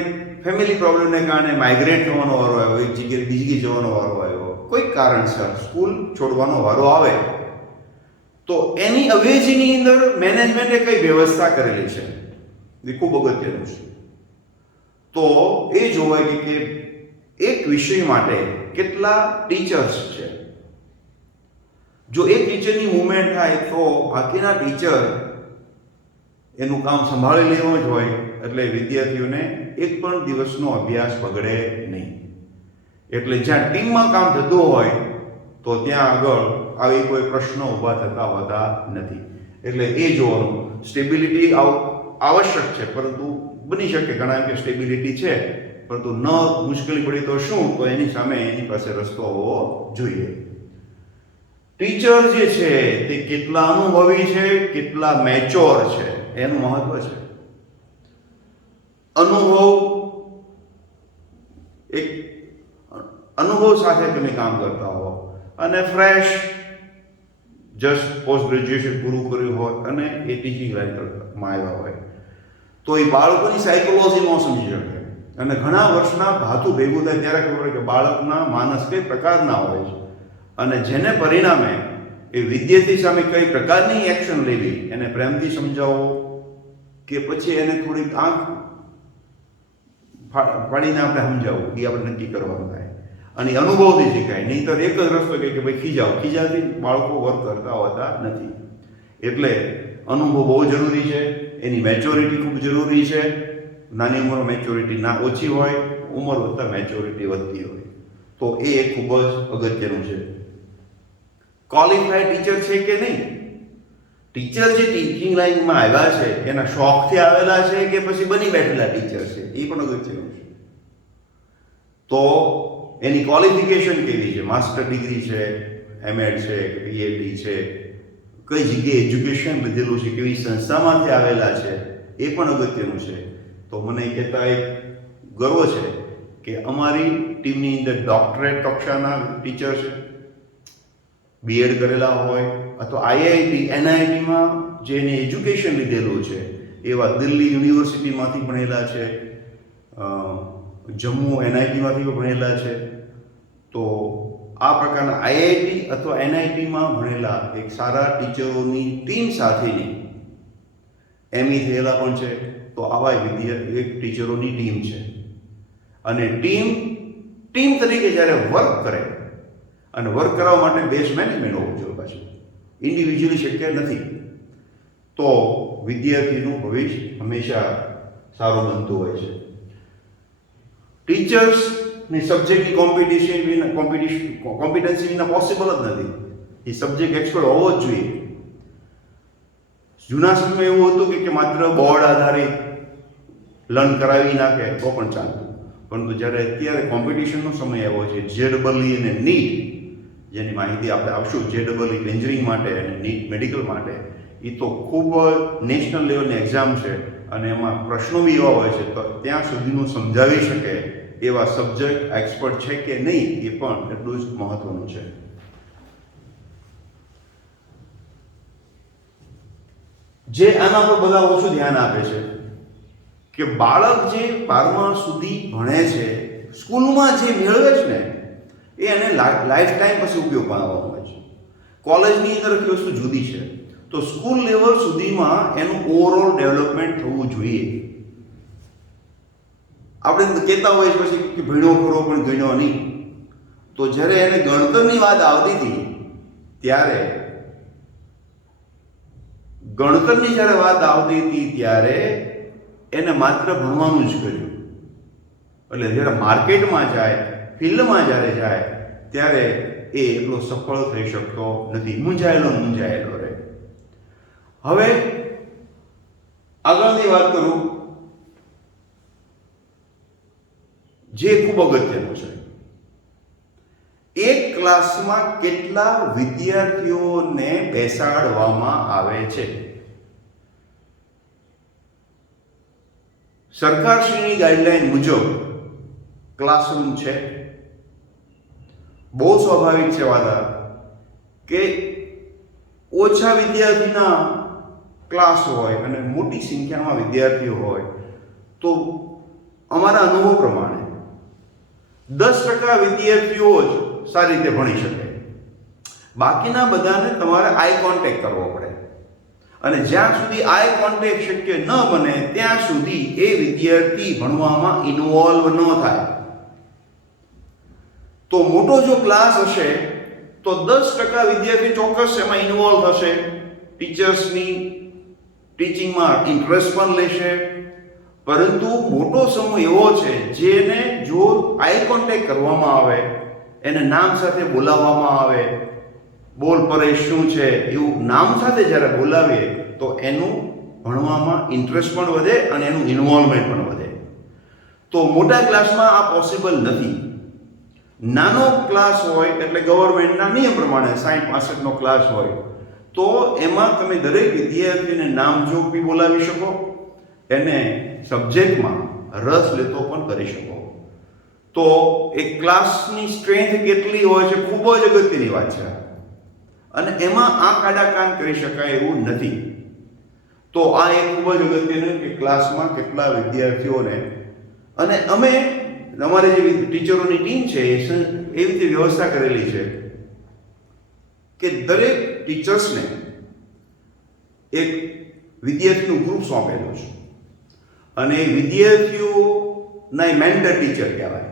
ફેમિલી પ્રોબ્લેમને કારણે માઇગ્રેટ થવાનો વારો આવ્યો, એક જગ્યાએ બીજી જગ્યાએ જવાનો વારો આવ્યો, કોઈક કારણસર સ્કૂલ છોડવાનો વારો આવે, તો એની અવેજીની અંદર મેનેજમેન્ટે કઈ વ્યવસ્થા કરેલી છે એ ખૂબ અગત્યનું છે. તો એ જોવાય કે એક વિષય માટે કેટલા ટીચર્સ છે. જો એક ટીચરની મૂવમેન્ટ થાય તો બાકીના ટીચર એનું કામ સંભાળી લેવું જ હોય, એટલે વિદ્યાર્થીઓને એક પણ દિવસનો અભ્યાસ બગડે નહીં. એટલે જ્યાં ટીમમાં કામ થતું હોય તો ત્યાં આગળ આવી કોઈ પ્રશ્નો ઊભા થતા હોતા નથી. એટલે એ જોવાનું. સ્ટેબિલિટી આવશ્યક છે, પરંતુ બની શકે ઘણા કે સ્ટેબિલિટી છે પરંતુ ન મુશ્કેલી પડી તો શું, તો એની સામે એની પાસે રસ્તો હોવો જોઈએ. ટીચર જે છે તે કેટલા અનુભવી છે, કેટલા મેચ્યોર છે, એનું મહત્વ છે. અનુભવ સાથે તમે કામ કરતા હો અને ફ્રેશ જસ્ટ પોસ્ટ ગ્રેજ્યુએશન પૂરું કર્યું હોય અને એ ટીચિંગ લાઈનમાં આવ્યા હોય તો એ બાળકોની સાયકોલોજી ન સમજી શકે, અને ઘણા વર્ષના ભાતું ભેગું થાય ત્યારે ખબર પડે કે બાળકના માનસ કઈ પ્રકારના હોય છે, અને જેને પરિણામે એ વિદ્યાર્થી સામે કઈ પ્રકારની એક્શન લેવી, એને પ્રેમથી સમજાવો કે પછી એને થોડીક આંખ પાડીને આપણે સમજાવવું, એ આપણે નક્કી કરવાનું થાય. અને અનુભવથી શીખાય. નહીં તો એક જ રસ્તો કે ભાઈ ખીજાથી બાળકો વર્ક કરતા હોતા નથી. એટલે અનુભવ બહુ જરૂરી છે, એની મેચ્યોરિટી ખૂબ જરૂરી છે, નાની ઉંમર મેચ્યોરિટી ના ઓછી હોય, ઉંમર વધતા મેચ્યોરિટી વધતી હોય. તો એ ખૂબ જ અગત્યનું છે. ક્વોલિફાઈડ ટીચર છે કે નહીં, ટીચર જે ટીચિંગ લાઈનમાં આવ્યા છે એના શોખથી આવેલા છે કે પછી બની બેઠેલા ટીચર છે, એ પણ અગત્યનું છે. તો એની ક્વોલિફિકેશન કેવી છે, માસ્ટર ડિગ્રી છે, એમએડ છે કે પીએચડી છે, કઈ જગ્યાએ એજ્યુકેશન લીધેલું છે, કેવી સંસ્થામાંથી આવેલા છે, એ પણ અગત્યનું છે. તો મને કહેતા એક ગર્વ છે કે અમારી ટીમની અંદર ડોક્ટરેટ કક્ષાના ટીચર છે, બીએડ કરેલા હોય અથવા આઈઆઈટી એનઆઈટીમાં જેને એજ્યુકેશન લીધેલું છે એવા દિલ્હી યુનિવર્સિટીમાંથી ભણેલા છે, જમ્મુ એનઆઈટીમાંથી ભણેલા છે. તો આ પ્રકારના આઈઆઈટી અથવા એનઆઈટીમાં ભણેલા એક સારા ટીચરોની ટીમ સાથેની એમઈ થયેલા પણ છે. તો આવા એક ટીચરોની ટીમ છે. અને ટીમ તરીકે જ્યારે વર્ક કરે, અને વર્ક કરવા માટે બેઝ મેનેજમેન્ટ હોવું જોઈએ, પાછું ઇન્ડિવિજ્યુઅલી શક્ય નથી, તો વિદ્યાર્થીનું ભવિષ્ય હંમેશા સારું બનતું હોય છે. ટીચર્સની સબ્જેક્ટની કોમ્પિટન્સી વિના પોસિબલ જ નથી. એ સબ્જેક્ટ એક્સપર્ટ હોવો જ જોઈએ. જૂના સમયમાં એવું હતું કે માત્ર બોર્ડ આધારિત લર્ન કરાવી નાખે તો પણ ચાલતું, પરંતુ જ્યારે અત્યારે કોમ્પિટિશનનો સમય આવ્યો છે, જેડબલઈ અને નીટ, જેની માહિતી આપણે આપશું, જેડબલઈ એન્જિનિયરિંગ માટે અને નીટ મેડિકલ માટે, એ તો ખૂબ નેશનલ લેવલની એક્ઝામ છે અને એમાં પ્રશ્નો બી એવા હોય છે. તો ત્યાં સુધીનું સમજાવી શકે એવા સબ્જેક્ટ એક્સપર્ટ છે કે નહીં, એ પણ એટલું જ મહત્વનું છે. જે આના પર બધા ઓછું ધ્યાન આપે છે કે બાળક જે 12મા સુધી ભણે છે, સ્કૂલમાં જે મેળવે છે ને, એ એને લાઈફ ટાઈમ પછી ઉપયોગમાં આવવાનું હોય છે. કોલેજની અંદર વસ્તુ જુદી છે. તો સ્કૂલ લેવલ સુધીમાં એનું ઓવરઓલ ડેવલપમેન્ટ થવું જોઈએ. આપણે કહેતા હોઈએ પછી કે ભણ્યો ખરો પણ ગણ્યો નહીં. તો જ્યારે એને ગણતરની વાત આવતી હતી ત્યારે એને માત્ર ભણવાનું જ કર્યું. એટલે જ્યારે માર્કેટમાં જાય, ફિલ્ડમાં જ્યારે જાય, ત્યારે એ એટલો સફળ થઈ શકતો નથી. મૂંઝાયેલો રહે. હવે આગળની વાત કરું, જે ખૂબ અગત્યનું છે. એક ક્લાસમાં કેટલા વિદ્યાર્થીઓને બેસાડવામાં આવે છે? સરકારશ્રીની ગાઈડલાઈન મુજબ ક્લાસરૂમ છે. બહુ સ્વાભાવિક છે વાલા કે ઓછા વિદ્યાર્થીના ક્લાસ હોય અને મોટી સંખ્યામાં વિદ્યાર્થીઓ હોય તો અમારા અનુભવ પ્રમાણે 10% વિદ્યાર્થીઓ જ સારી રીતે ભણી શકે. બાકીના બધાને તમારે આઈ કોન્ટેક્ટ કરવો પડે, અને જ્યાં સુધી આઈ કોન્ટેક્ટ શક્ય ન બને ત્યાં સુધી એ વિદ્યાર્થી ભણવામાં ઇન્વોલ્વ ન થાય. તો મોટો જો ક્લાસ હશે તો 10% વિદ્યાર્થી ચોક્કસ એમાં ઇન્વોલ્વ થશે, ટીચર્સની ટીચિંગમાં ઇન્ટરેસ્ટ પણ લેશે. પરંતુ મોટો સમૂહ એવો છે જેને જો આઈ કોન્ટેક્ટ કરવામાં આવે, એને નામ સાથે બોલાવવામાં આવે, બોલ પરેશ શું છે એવું નામ સાથે જ્યારે બોલાવીએ તો એનું ભણવામાં ઇન્ટરેસ્ટ પણ વધે અને એનું ઇન્વોલ્વમેન્ટ પણ વધે. તો મોટા ક્લાસમાં આ પોસિબલ નથી. નાનો ક્લાસ હોય એટલે ગવર્મેન્ટના નિયમ પ્રમાણે 60-65નો ક્લાસ હોય તો એમાં તમે દરેક વિદ્યાર્થીને નામજોગ બી બોલાવી શકો, એને સબ્જેક્ટમાં રસ લેતો પણ કરી શકો. તો એક ક્લાસની સ્ટ્રેન્થ કેટલી હોય છે ખૂબ જ અગત્યની વાત છે, અને એમાં આંખ આડા કાન કરી શકાય એવું નથી. તો આ એક ખૂબ જ અગત્યનું કે ક્લાસમાં કેટલા વિદ્યાર્થીઓને, અને અમે અમારી જે ટીચરોની ટીમ છે એવી રીતે વ્યવસ્થા કરેલી છે કે દરેક ટીચર્સને એક વિદ્યાર્થીનું ગ્રુપ સોંપેલું છે, અને વિદ્યાર્થીઓના મેન્ટર ટીચર કહેવાય.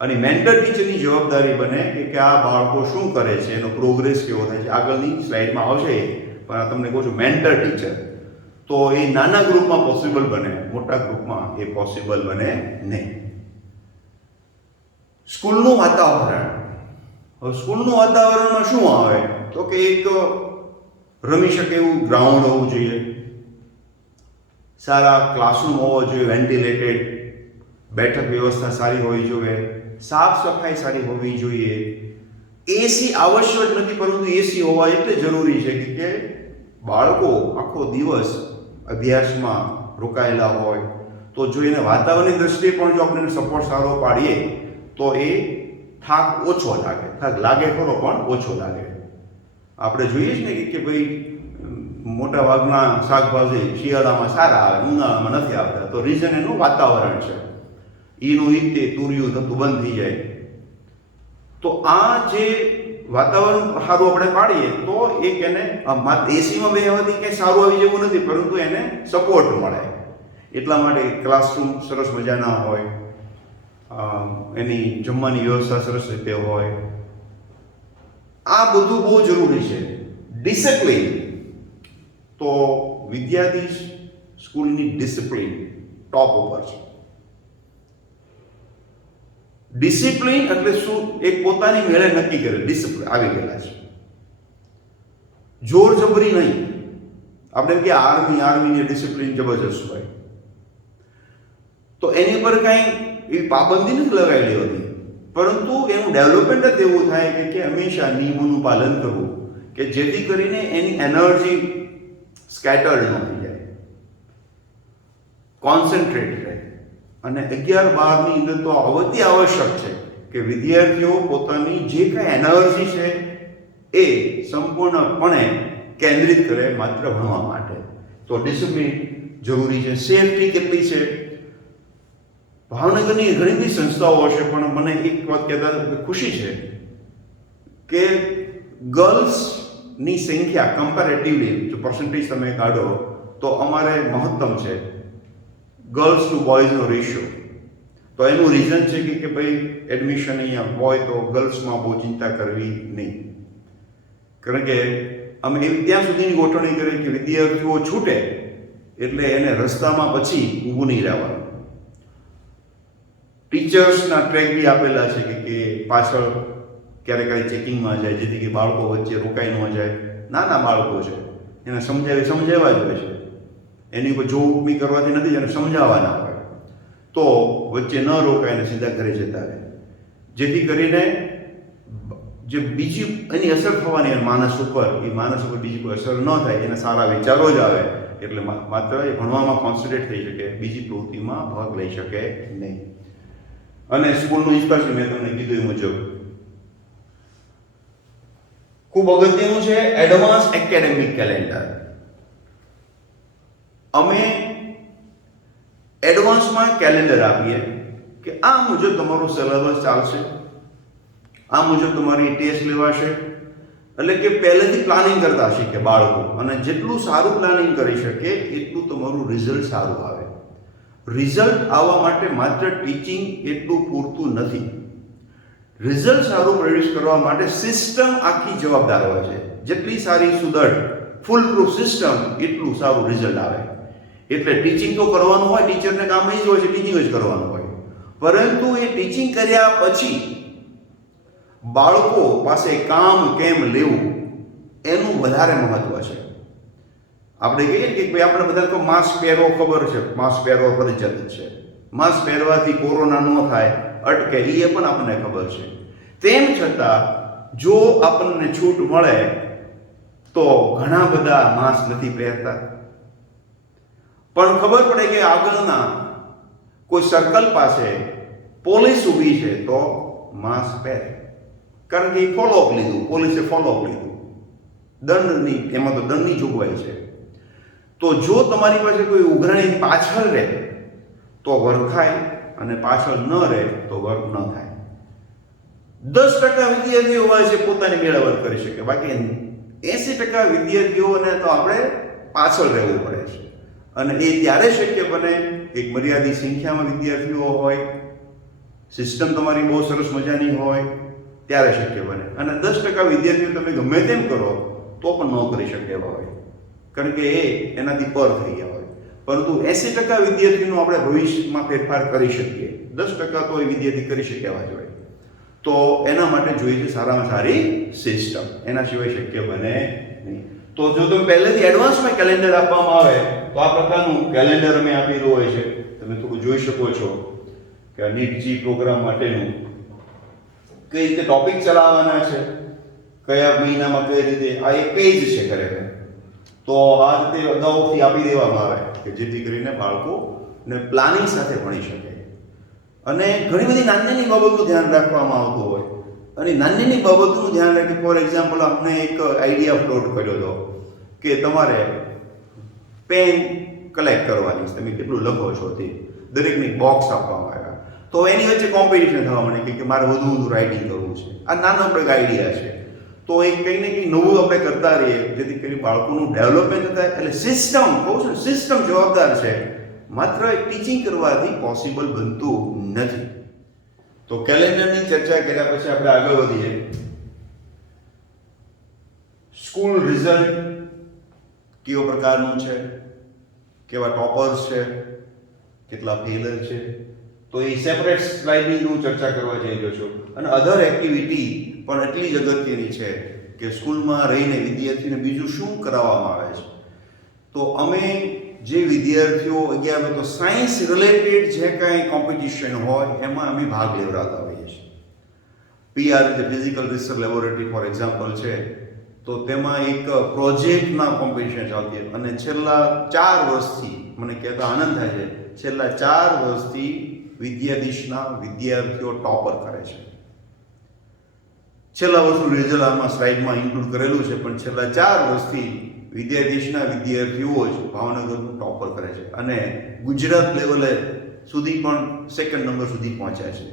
અને મેન્ટર ટીચરની જવાબદારી બને કે આ બાળકો શું કરે છે, એનો પ્રોગ્રેસ કેવો થાય છે. આગળની સ્લાઇડમાં આવશે, પણ આ તમને કહું છું મેન્ટર ટીચર. તો તો એ નાના ગ્રુપમાં પોસિબલ બને, મોટા ગ્રુપમાં એ પોસિબલ બને નહીં. સ્કૂલનું વાતાવરણ. હવે સ્કૂલનું વાતાવરણમાં શું આવે તો કે એક રમી શકે એવું ગ્રાઉન્ડ હોવું જોઈએ, સારા ક્લાસરૂમ હોવો જોઈએ, વેન્ટિલેટેડ, બેઠક વ્યવસ્થા સારી હોવી જોઈએ, સાફ સફાઈ સારી હોવી જોઈએ. એસી આવશ્યક નથી, પરંતુ એસી હોવા એટલે જરૂરી છે કે બાળકો આખો દિવસ અભ્યાસમાં રોકાયેલા હોય તો જો એને વાતાવરણની દ્રષ્ટિએ પણ જો આપણે સપોર્ટ સારો પાડીએ તો એ થાક ઓછો લાગે. થાક લાગે ખરો પણ ઓછો લાગે. આપણે જોઈએ જ ને કે ભાઈ મોટા ભાગના શાકભાજી શિયાળામાં સારા આવે, ઉનાળામાં નથી આવતા. તો રીઝન એનું વાતાવરણ છે. ઈનું ઈતે તુરિયું થતું બંધ થઈ જાય. તો આ જે વાતાવરણ સારું આપણે પાડીએ તો એક એને એસીમાં બેહવાથી કંઈ સારું આવી જવું નથી, પરંતુ એને સપોર્ટ મળે. એટલા માટે ક્લાસરૂમ સરસ મજાના હોય, એની જમવાની વ્યવસ્થા સરસ રીતે હોય. આ બધું બહુ જરૂરી છે. ડિસિપ્લિન, તો વિદ્યાધીશ સ્કૂલની ડિસિપ્લિન ટોપ ઉપર છે. ડિસિપ્લિન એટલે શું? એક પોતાની મેળે નક્કી કરે ડિસિપ્લિન આવી ગયેલા છે. જોર જબરી નહીં. આપણે કે આર્મીની ડિસિપ્લિન જબરજસ્ત હોય, તો એની પર કાંઈ એવી પાબંદી નથી લગાવેલી હોતી, પરંતુ એનું ડેવલપમેન્ટ જ એવું થાય કે હંમેશા નિયમોનું પાલન કરવું, કે જેથી કરીને એની એનર્જી સ્કેટર્ડ ન થઈ જાય, કોન્સન્ટ્રેટ રહે. અને 11-12ની અંદર તો અતિ આવશ્યક છે કે વિદ્યાર્થીઓ પોતાની જે કાંઈ એનર્જી છે એ સંપૂર્ણપણે કેન્દ્રિત કરે માત્ર ભણવા માટે. તો ડિસિપ્લિન જરૂરી છે. સેફટી કેટલી છે? ભાવનગરની ઘણી બધી સંસ્થાઓ હશે, પણ મને એક વાત કહેતા ખુશી છે કે ગર્લ્સની સંખ્યા કમ્પેરેટિવલી જો પર્સન્ટેજ તમે કાઢો તો અમારે મહત્તમ છે ગર્લ્સ ટુ બોયઝનો રેશિયો. તો એનું રીઝન છે કે ભાઈ એડમિશન અહીંયા હોય તો ગર્લ્સમાં બહુ ચિંતા કરવી નહીં, કારણ કે અમે એવી ત્યાં સુધીની ગોઠવણી કરી કે વિદ્યાર્થીઓ છૂટે એટલે એને રસ્તામાં પછી ઊભું નહીં રહેવાનું. ટીચર્સના ટ્રેક બી આપેલા છે કે પાછળ ક્યારેક ક્યારેક ચેકિંગમાં જાય, જેથી કે બાળકો વચ્ચે રોકાઈ ન જાય. નાના બાળકો છે એને સમજાવવા જ હોય છે, એની ઉપર જોવું કરવાથી નથી, એને સમજાવવાના હોય તો વચ્ચે ન રોકાય ને સીધા ઘરે જતા રહે, જેથી કરીને જે બીજી એની અસર થવાની માણસ ઉપર બીજી કોઈ અસર ન થાય, એને સારા વિચારો જ આવે, એટલે માત્ર એ ભણવામાં કોન્સન્ટ્રેટ થઈ શકે, બીજી પ્રવૃત્તિમાં ભાગ લઈ શકે નહીં. અને સ્કૂલનું ઇન્ફ્રાસ્ટ્રક્ચર મેં તમને કીધું એ મુજબ ખૂબ અગત્યનું છે એડવાન્સ એકેડેમિક કેલેન્ડર. અમે એડવાન્સમાં કેલેન્ડર આપીએ કે આ મુજબ તમારો સિલેબસ ચાલશે, આ મુજબ તમારી ટેસ્ટ લેવાશે. એટલે કે પહેલેથી પ્લાનિંગ કરતા શીખે બાળકો, અને જેટલું સારું પ્લાનિંગ કરી શકે એટલું તમારું રિઝલ્ટ સારું આવે. રિઝલ્ટ આવવા માટે માત્ર ટીચિંગ એટલું પૂરતું નથી. રિઝલ્ટ સારું પ્રોડ્યુસ કરવા માટે સિસ્ટમ આખી જવાબદાર હોય છે. જેટલી સારી સુદૃઢ ફૂલ પ્રૂફ સિસ્ટમ એટલું સારું રિઝલ્ટ આવે. એટલે ટીચિંગ તો કરવાનું હોય, ટીચરને કામ એ જ હોય છે, ટીચિંગ જ કરવાનું હોય, પરંતુ એ ટીચિંગ કર્યા પછી બાળકો પાસે કામ કેમ લેવું એનું વધારે મહત્વ છે. આપણે કહીએ કે ભાઈ આપણે બધા તો માસ્ક પહેરવો ખબર છે, માસ્ક પહેરવો ફરજિયાત છે, માસ્ક પહેરવાથી કોરોના ન થાય, અટકે, એ પણ આપણને ખબર છે. તેમ છતાં જો આપણને છૂટ મળે તો ઘણા બધા માસ્ક નથી પહેરતા. પણ ખબર પડે કે આગળના કોઈ સર્કલ પાસે પોલીસ ઊભી છે તો માસ્ક પહેરે, કારણ કે એ ફોલોઅપ લીધું, પોલીસે ફોલોઅપ લીધું. એમાં તો દંડની જોગવાઈ છે. તો જો તમારી પાસે કોઈ ઉઘરાણી પાછળ રહે તો વરખાય, અને પાછળ ન રહે તો વર્ક ન થાય. 10% વિદ્યાર્થીઓ હોય છે પોતાની મેળે વર્ક કરી શકે, બાકી 80% વિદ્યાર્થીઓને તો આપણે પાછળ રહેવું પડે છે. અને એ ત્યારે શક્ય બને એક મર્યાદિત સંખ્યામાં વિદ્યાર્થીઓ હોય, સિસ્ટમ તમારી બહુ સરસ મજાની હોય, ત્યારે શક્ય બને. અને 10% વિદ્યાર્થીઓ તમે ગમે તેમ કરો તો પણ ન કરી શકે એવા હોય, કારણ કે એ એનાથી પર થઈ ગયા. પરંતુ 80% વિદ્યાર્થીનું આપણે ભવિષ્યમાં ફેરફાર કરી શકીએ. 10% તો એ વિદ્યાર્થી કરી શકે એવા જોઈએ. તો એના માટે જોઈએ છે સારામાં સારી સિસ્ટમ. એના સિવાય શક્ય બને નહીં. તો જો તમે પહેલેથી એડવાન્સમાં કેલેન્ડર આપવામાં આવે તો આ પ્રકારનું કેલેન્ડર અમે આપેલું હોય છે. તમે થોડું જોઈ શકો છો કે નીટ જી પ્રોગ્રામ માટેનું કઈ રીતે ટોપિક ચલાવવાના છે, કયા મહિનામાં કઈ રીતે, આ એક પેજ છે ખરેખર. તો આ રીતે અગાઉથી આપી દેવામાં આવે કે જેથી કરીને બાળકોને પ્લાનિંગ સાથે ભણી શકે. અને ઘણી બધી નાની બાબતનું ધ્યાન રાખવામાં આવતું હોય. અને નાની બાબતનું ધ્યાન રાખી, ફોર એક્ઝામ્પલ આપણે એક આઈડિયા ફ્લોટ કર્યો હતો કે તમારે પેન કલેક્ટ કરવાની છે, તમે કેટલું લખો છો તે દરેકની બોક્સ આપવામાં આવ્યા. તો એની વચ્ચે કોમ્પિટિશન થવા માંડે કે મારે વધુ રાઇટિંગ કરવું છે. આ નાનો આપણે આઈડિયા છે. તો એ કંઈ ને કંઈ નવું આપણે કરતા રહીએ જેથી કરી બાળકોનું ડેવલપમેન્ટ થાય. એટલે સિસ્ટમ, કહું છું સિસ્ટમ જવાબદાર છે. માત્ર ટીચિંગ કરવાથી પોસિબલ બનતું નથી. તો કેલેન્ડરની ચર્ચા કર્યા પછી આપણે આગળ વધીએ. સ્કૂલ રિઝલ્ટ કેવો પ્રકારનું છે, કેવા ટોપર્સ છે, કેટલા ફેલર છે, તો એ સેપરેટ સ્લાઇડની હું ચર્ચા કરવા જઈ રહ્યો છું. અને અધર એક્ટિવિટી પણ એટલી જ અગત્યની છે કે સ્કૂલમાં રહીને વિદ્યાર્થીને બીજું શું કરાવવામાં આવે છે. તો અમે જે વિદ્યાર્થીઓ 11 તો સાયન્સ રિલેટેડ જે કાંઈ કોમ્પિટિશન હોય એમાં અમે ભાગ લેવડાવતા હોઈએ છીએ. પીઆર જે physical research laboratory for example છે, તો તેમાં એક પ્રોજેક્ટના કોમ્પિટિશન ચાલતી હોય. અને છેલ્લા 4 વર્ષથી મને કહેતા આનંદ થાય છે, છેલ્લા 4 વર્ષથી વિદ્યાધીશના વિદ્યાર્થીઓ ટોપર કરે છે. છેલ્લા વર્ષનું રિઝલ્ટ આમાં સ્લાઇડમાં ઇન્ક્લુડ કરેલું છે, પણ છેલ્લા 4 વર્ષથી વિદ્યાધીશના વિદ્યાર્થીઓ જ ભાવનગરનું ટોપર કરે છે. અને ગુજરાત લેવલે સુધી પણ સેકન્ડ નંબર સુધી પહોંચ્યા છે.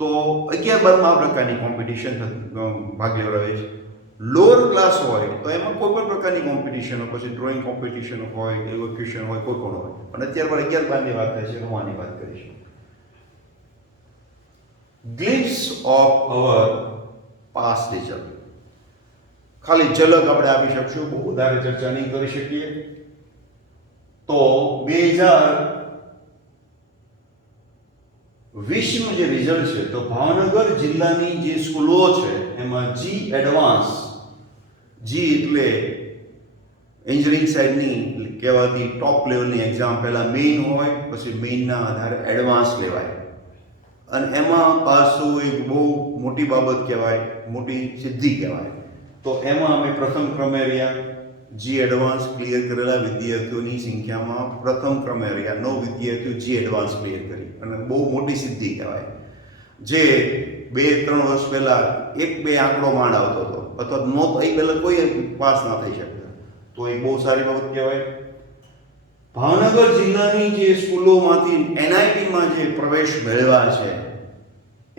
તો 11-12 આ પ્રકારની કોમ્પિટિશન ભાગ લેવડાવે છે. લોઅર ક્લાસ હોય તો એમાં કોઈ પણ પ્રકારની કોમ્પિટિશન હોય, પછી ડ્રોઈંગ કોમ્પિટિશન હોય, એવોક્યુશન હોય, કોઈ પણ હોય. પણ અત્યારે 11-12ની વાત થાય છે, હું આની વાત કરીશ. Glimpse of our past result. ખાલી ઝલક આપણે આપી શકશું, બહુ વધારે ચર્ચા નહીં કરી શકીએ. તો 2020નું જે રિઝલ્ટ છે, તો ભાવનગર જિલ્લાની જે સ્કૂલો છે એમાં જી એડવાન્સ, જી એટલે એન્જિનિયરિંગ સાઇડની કહેવાતી ટોપ લેવલની એક્ઝામ. પહેલાં મેઇન હોય, પછી મેઇનના આધારે એડવાન્સ લેવાય. અને એમાં પાસો એક બહુ મોટી બાબત કહેવાય, મોટી સિદ્ધિ કહેવાય. તો એમાં અમે પ્રથમ ક્રમે રહ્યા. જી એડવાન્સ ક્લિયર કરેલા વિદ્યાર્થીઓની સંખ્યામાં પ્રથમ ક્રમે રહ્યા. 9 વિદ્યાર્થીઓ જી એડવાન્સ ક્લિયર કરી, અને બહુ મોટી સિદ્ધિ કહેવાય. જે 2-3 વર્ષ પહેલાં 1-2 આંકડો માંડ આવતો હતો, અથવા નહોતો, એ પહેલાં કોઈ પાસ ના થઈ શકતા. તો એ બહુ સારી બાબત કહેવાય. ભાવનગર જિલ્લાની જે સ્કૂલોમાંથી એનઆઈટીમાં જે પ્રવેશ મેળવ્યા છે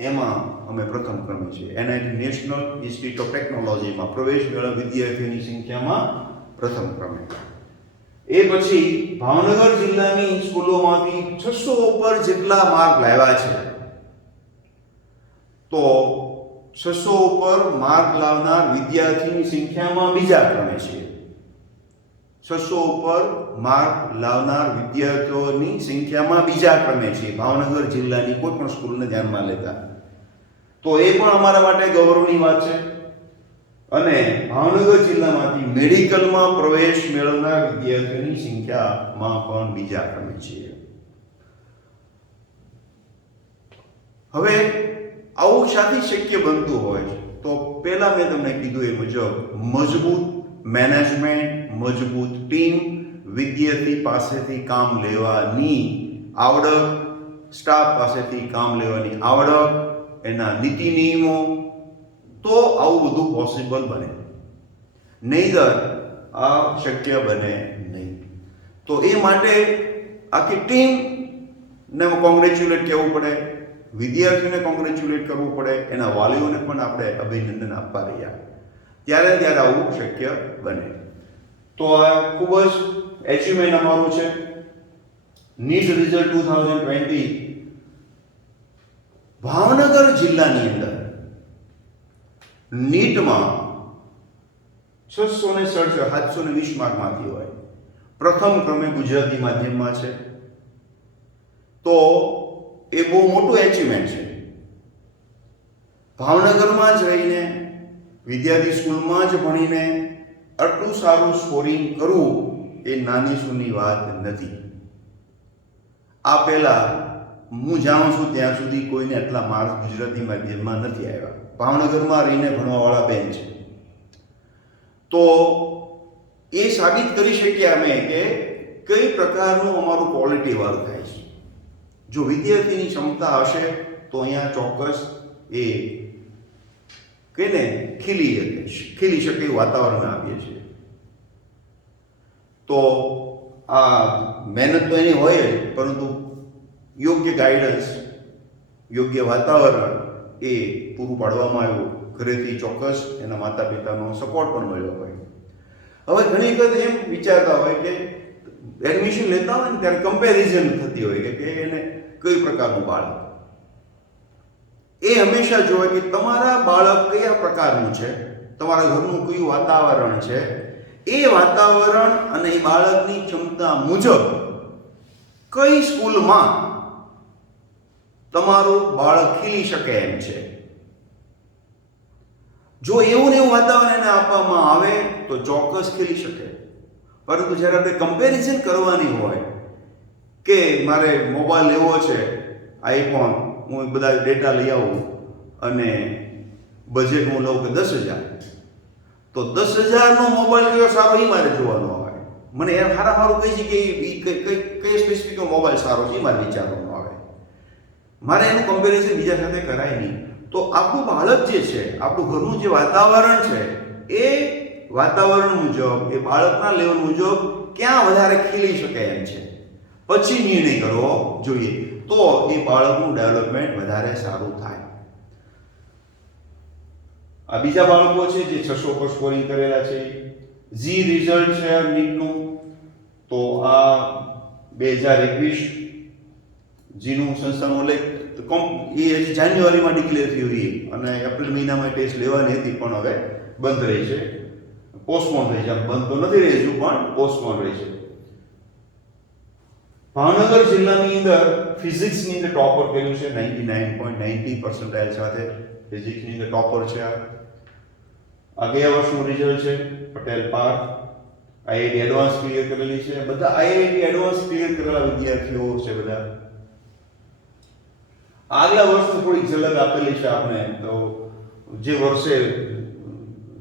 એમાં અમે પ્રથમ ક્રમે છીએ. એનઆઈટી નેશનલ ઇન્સ્ટિટ્યૂટ ઓફ ટેકનોલોજીમાં પ્રવેશ મેળવવા વિદ્યાર્થીઓની સંખ્યામાં પ્રથમ ક્રમે. એ પછી ભાવનગર જિલ્લાની સ્કૂલોમાંથી 600 ઉપર જેટલા માર્ક લાવ્યા છે. તો 600 ઉપર માર્ક લાવનાર વિદ્યાર્થીની સંખ્યામાં બીજા ક્રમે છે. 600 ઉપર માર્ક લાવનાર વિદ્યાર્થીઓની સંખ્યામાં બીજા ક્રમે છે ભાવનગર જિલ્લાની કોઈ પણ સ્કૂલને ધ્યાનમાં લેતા. તો એ પણ અમારા માટે ગૌરવની વાત છે. અને ભાવનગર જિલ્લામાંથી મેડિકલમાં પ્રવેશ મેળવનાર વિદ્યાર્થીઓની સંખ્યામાં પણ બીજા ક્રમે છે. હવે આવું શાથી શક્ય બનતું હોય છે? તો પહેલા મેં તમને કીધું એ મુજબ મજબૂત મેનેજમેન્ટ, મજબૂત ટીમ, વિદ્યાર્થી પાસેથી કામ લેવાની આવડત, સ્ટાફ પાસેથી કામ લેવાની આવડત, એના નીતિ નિયમો, તો આવું બધું પોસિબલ બને. નહીંતર આ શક્ય બને નહીં. તો એ માટે આખી ટીમને કોંગ્રેચ્યુલેટ કહેવું પડે, વિદ્યાર્થીઓને કોંગ્રેચ્યુલેટ કરવું પડે, એના વાલીઓને પણ આપણે અભિનંદન આપવા રહ્યા, ત્યારે આવું શક્ય બને. તો આ ખૂબ જ એચિવમેન્ટ અમારું છે. નીટ રિઝલ્ટ 2020 ભાવનગર જિલ્લાની અંદર નીટમાં 720 માર્કમાંથી હોય, પ્રથમ ક્રમે ગુજરાતી માધ્યમમાં છે, તો એ બહુ મોટું એચિવમેન્ટ છે. ભાવનગરમાં જ રહીને વિદ્યાર્થી સ્કૂલમાં જ ભણીને આટલું સારું સ્કોરિંગ કરવું એ નાની સૂની વાત નથી. આ પહેલાં હું જાણું છું ત્યાં સુધી કોઈને આટલા માર્ક્સ ગુજરાતી માધ્યમમાં નથી આવ્યા. ભાવનગરમાં રહીને ભણવાવાળા બેન છે. તો એ સાબિત કરી શક્યા અમે કે કઈ પ્રકારનું અમારું ક્વોલિટી વર્ક થાય છે. જો વિદ્યાર્થીની ક્ષમતા હશે તો અહીંયા ચોક્કસ એ કહીને ખીલી શકે એવું વાતાવરણ આપીએ છીએ. તો આ મહેનત તો એની હોય જ, પરંતુ યોગ્ય ગાઈડન્સ, યોગ્ય વાતાવરણ એ પૂરું પાડવામાં આવ્યું. ઘરેથી ચોક્કસ એના માતા પિતાનો સપોર્ટ પણ મળ્યો હોય. હવે ઘણી વખત એમ વિચારતા હોય કે એડમિશન લેતા હોય ને ત્યારે કમ્પેરિઝન થતી હોય કે એને કઈ પ્રકારનું બાળક. એ હંમેશા જોવે કે તમારા બાળક કયા પ્રકારનું છે, તમારા ઘરનું કયું વાતાવરણ છે, એ વાતાવરણ અને એ બાળકની ક્ષમતા મુજબ કઈ સ્કૂલમાં તમારું બાળક ખીલી શકે એમ છે. જો એવું ને એવું વાતાવરણ એને આપવામાં આવે તો ચોક્કસ ખીલી શકે. પરંતુ જ્યારે આપણે કમ્પેરિઝન કરવાની હોય કે મારે મોબાઈલ લેવો છે, આઈફોન, હું બધા ડેટા લઈ આવું અને બજેટ હું લઉં કે 10,000, તો 10,000નો મોબાઈલ કયો સારો એ મારે જોવાનો આવે. મને એ સારું કહી છે કે કઈ સ્પેસિફિક મોબાઈલ સારો છે એ મારે વિચારવાનો આવે. મારે એનું કમ્પેરિઝન બીજા સાથે કરાય નહીં. તો આપણું બાળક જે છે, આપણું ઘરનું જે વાતાવરણ છે, એ વાતાવરણ મુજબ, એ બાળકના લેવલ મુજબ ક્યાં વધારે ખીલી શકે એમ છે, પછી નિર્ણય કરવો જોઈએ. તો એ બાળકનું ડેવલપમેન્ટ વધારે સારું થાય. આ બીજા બાળકો છે જે 600 પર સ્કોરિંગ કરેલા છે. જી રિઝલ્ટ છે નીટનું, તો આ 2021 જીનું સંસ્થાનો ઉલ્લેખ એ હજી જાન્યુઆરીમાં ડિક્લેર થયું હતી અને એપ્રિલ મહિનામાં ટેસ્ટ લેવાની હતી, પણ હવે બંધ રહી છે, પોસ્ટપોન થઈ છે. બંધ તો નથી રહી હજુ, પણ પોસ્ટપોન રહી છે. ભાવનગર જિલ્લાની અંદર ફિઝિક્સની અંદર ટોપર કર્યું છે 99.90% સાથે. ફિઝિક્સની અંદર ટોપર છે. આ ગયા વર્ષનું રિઝલ્ટ છે. Patel park IIT advance clear કરેલી છે. બધા આઈઆઈટી એડવાન્સ ક્લિયર કરેલા વિદ્યાર્થીઓ છે બધા. આગલા વર્ષની થોડીક ઝલક આપેલી છે આપણે. તો જે વર્ષે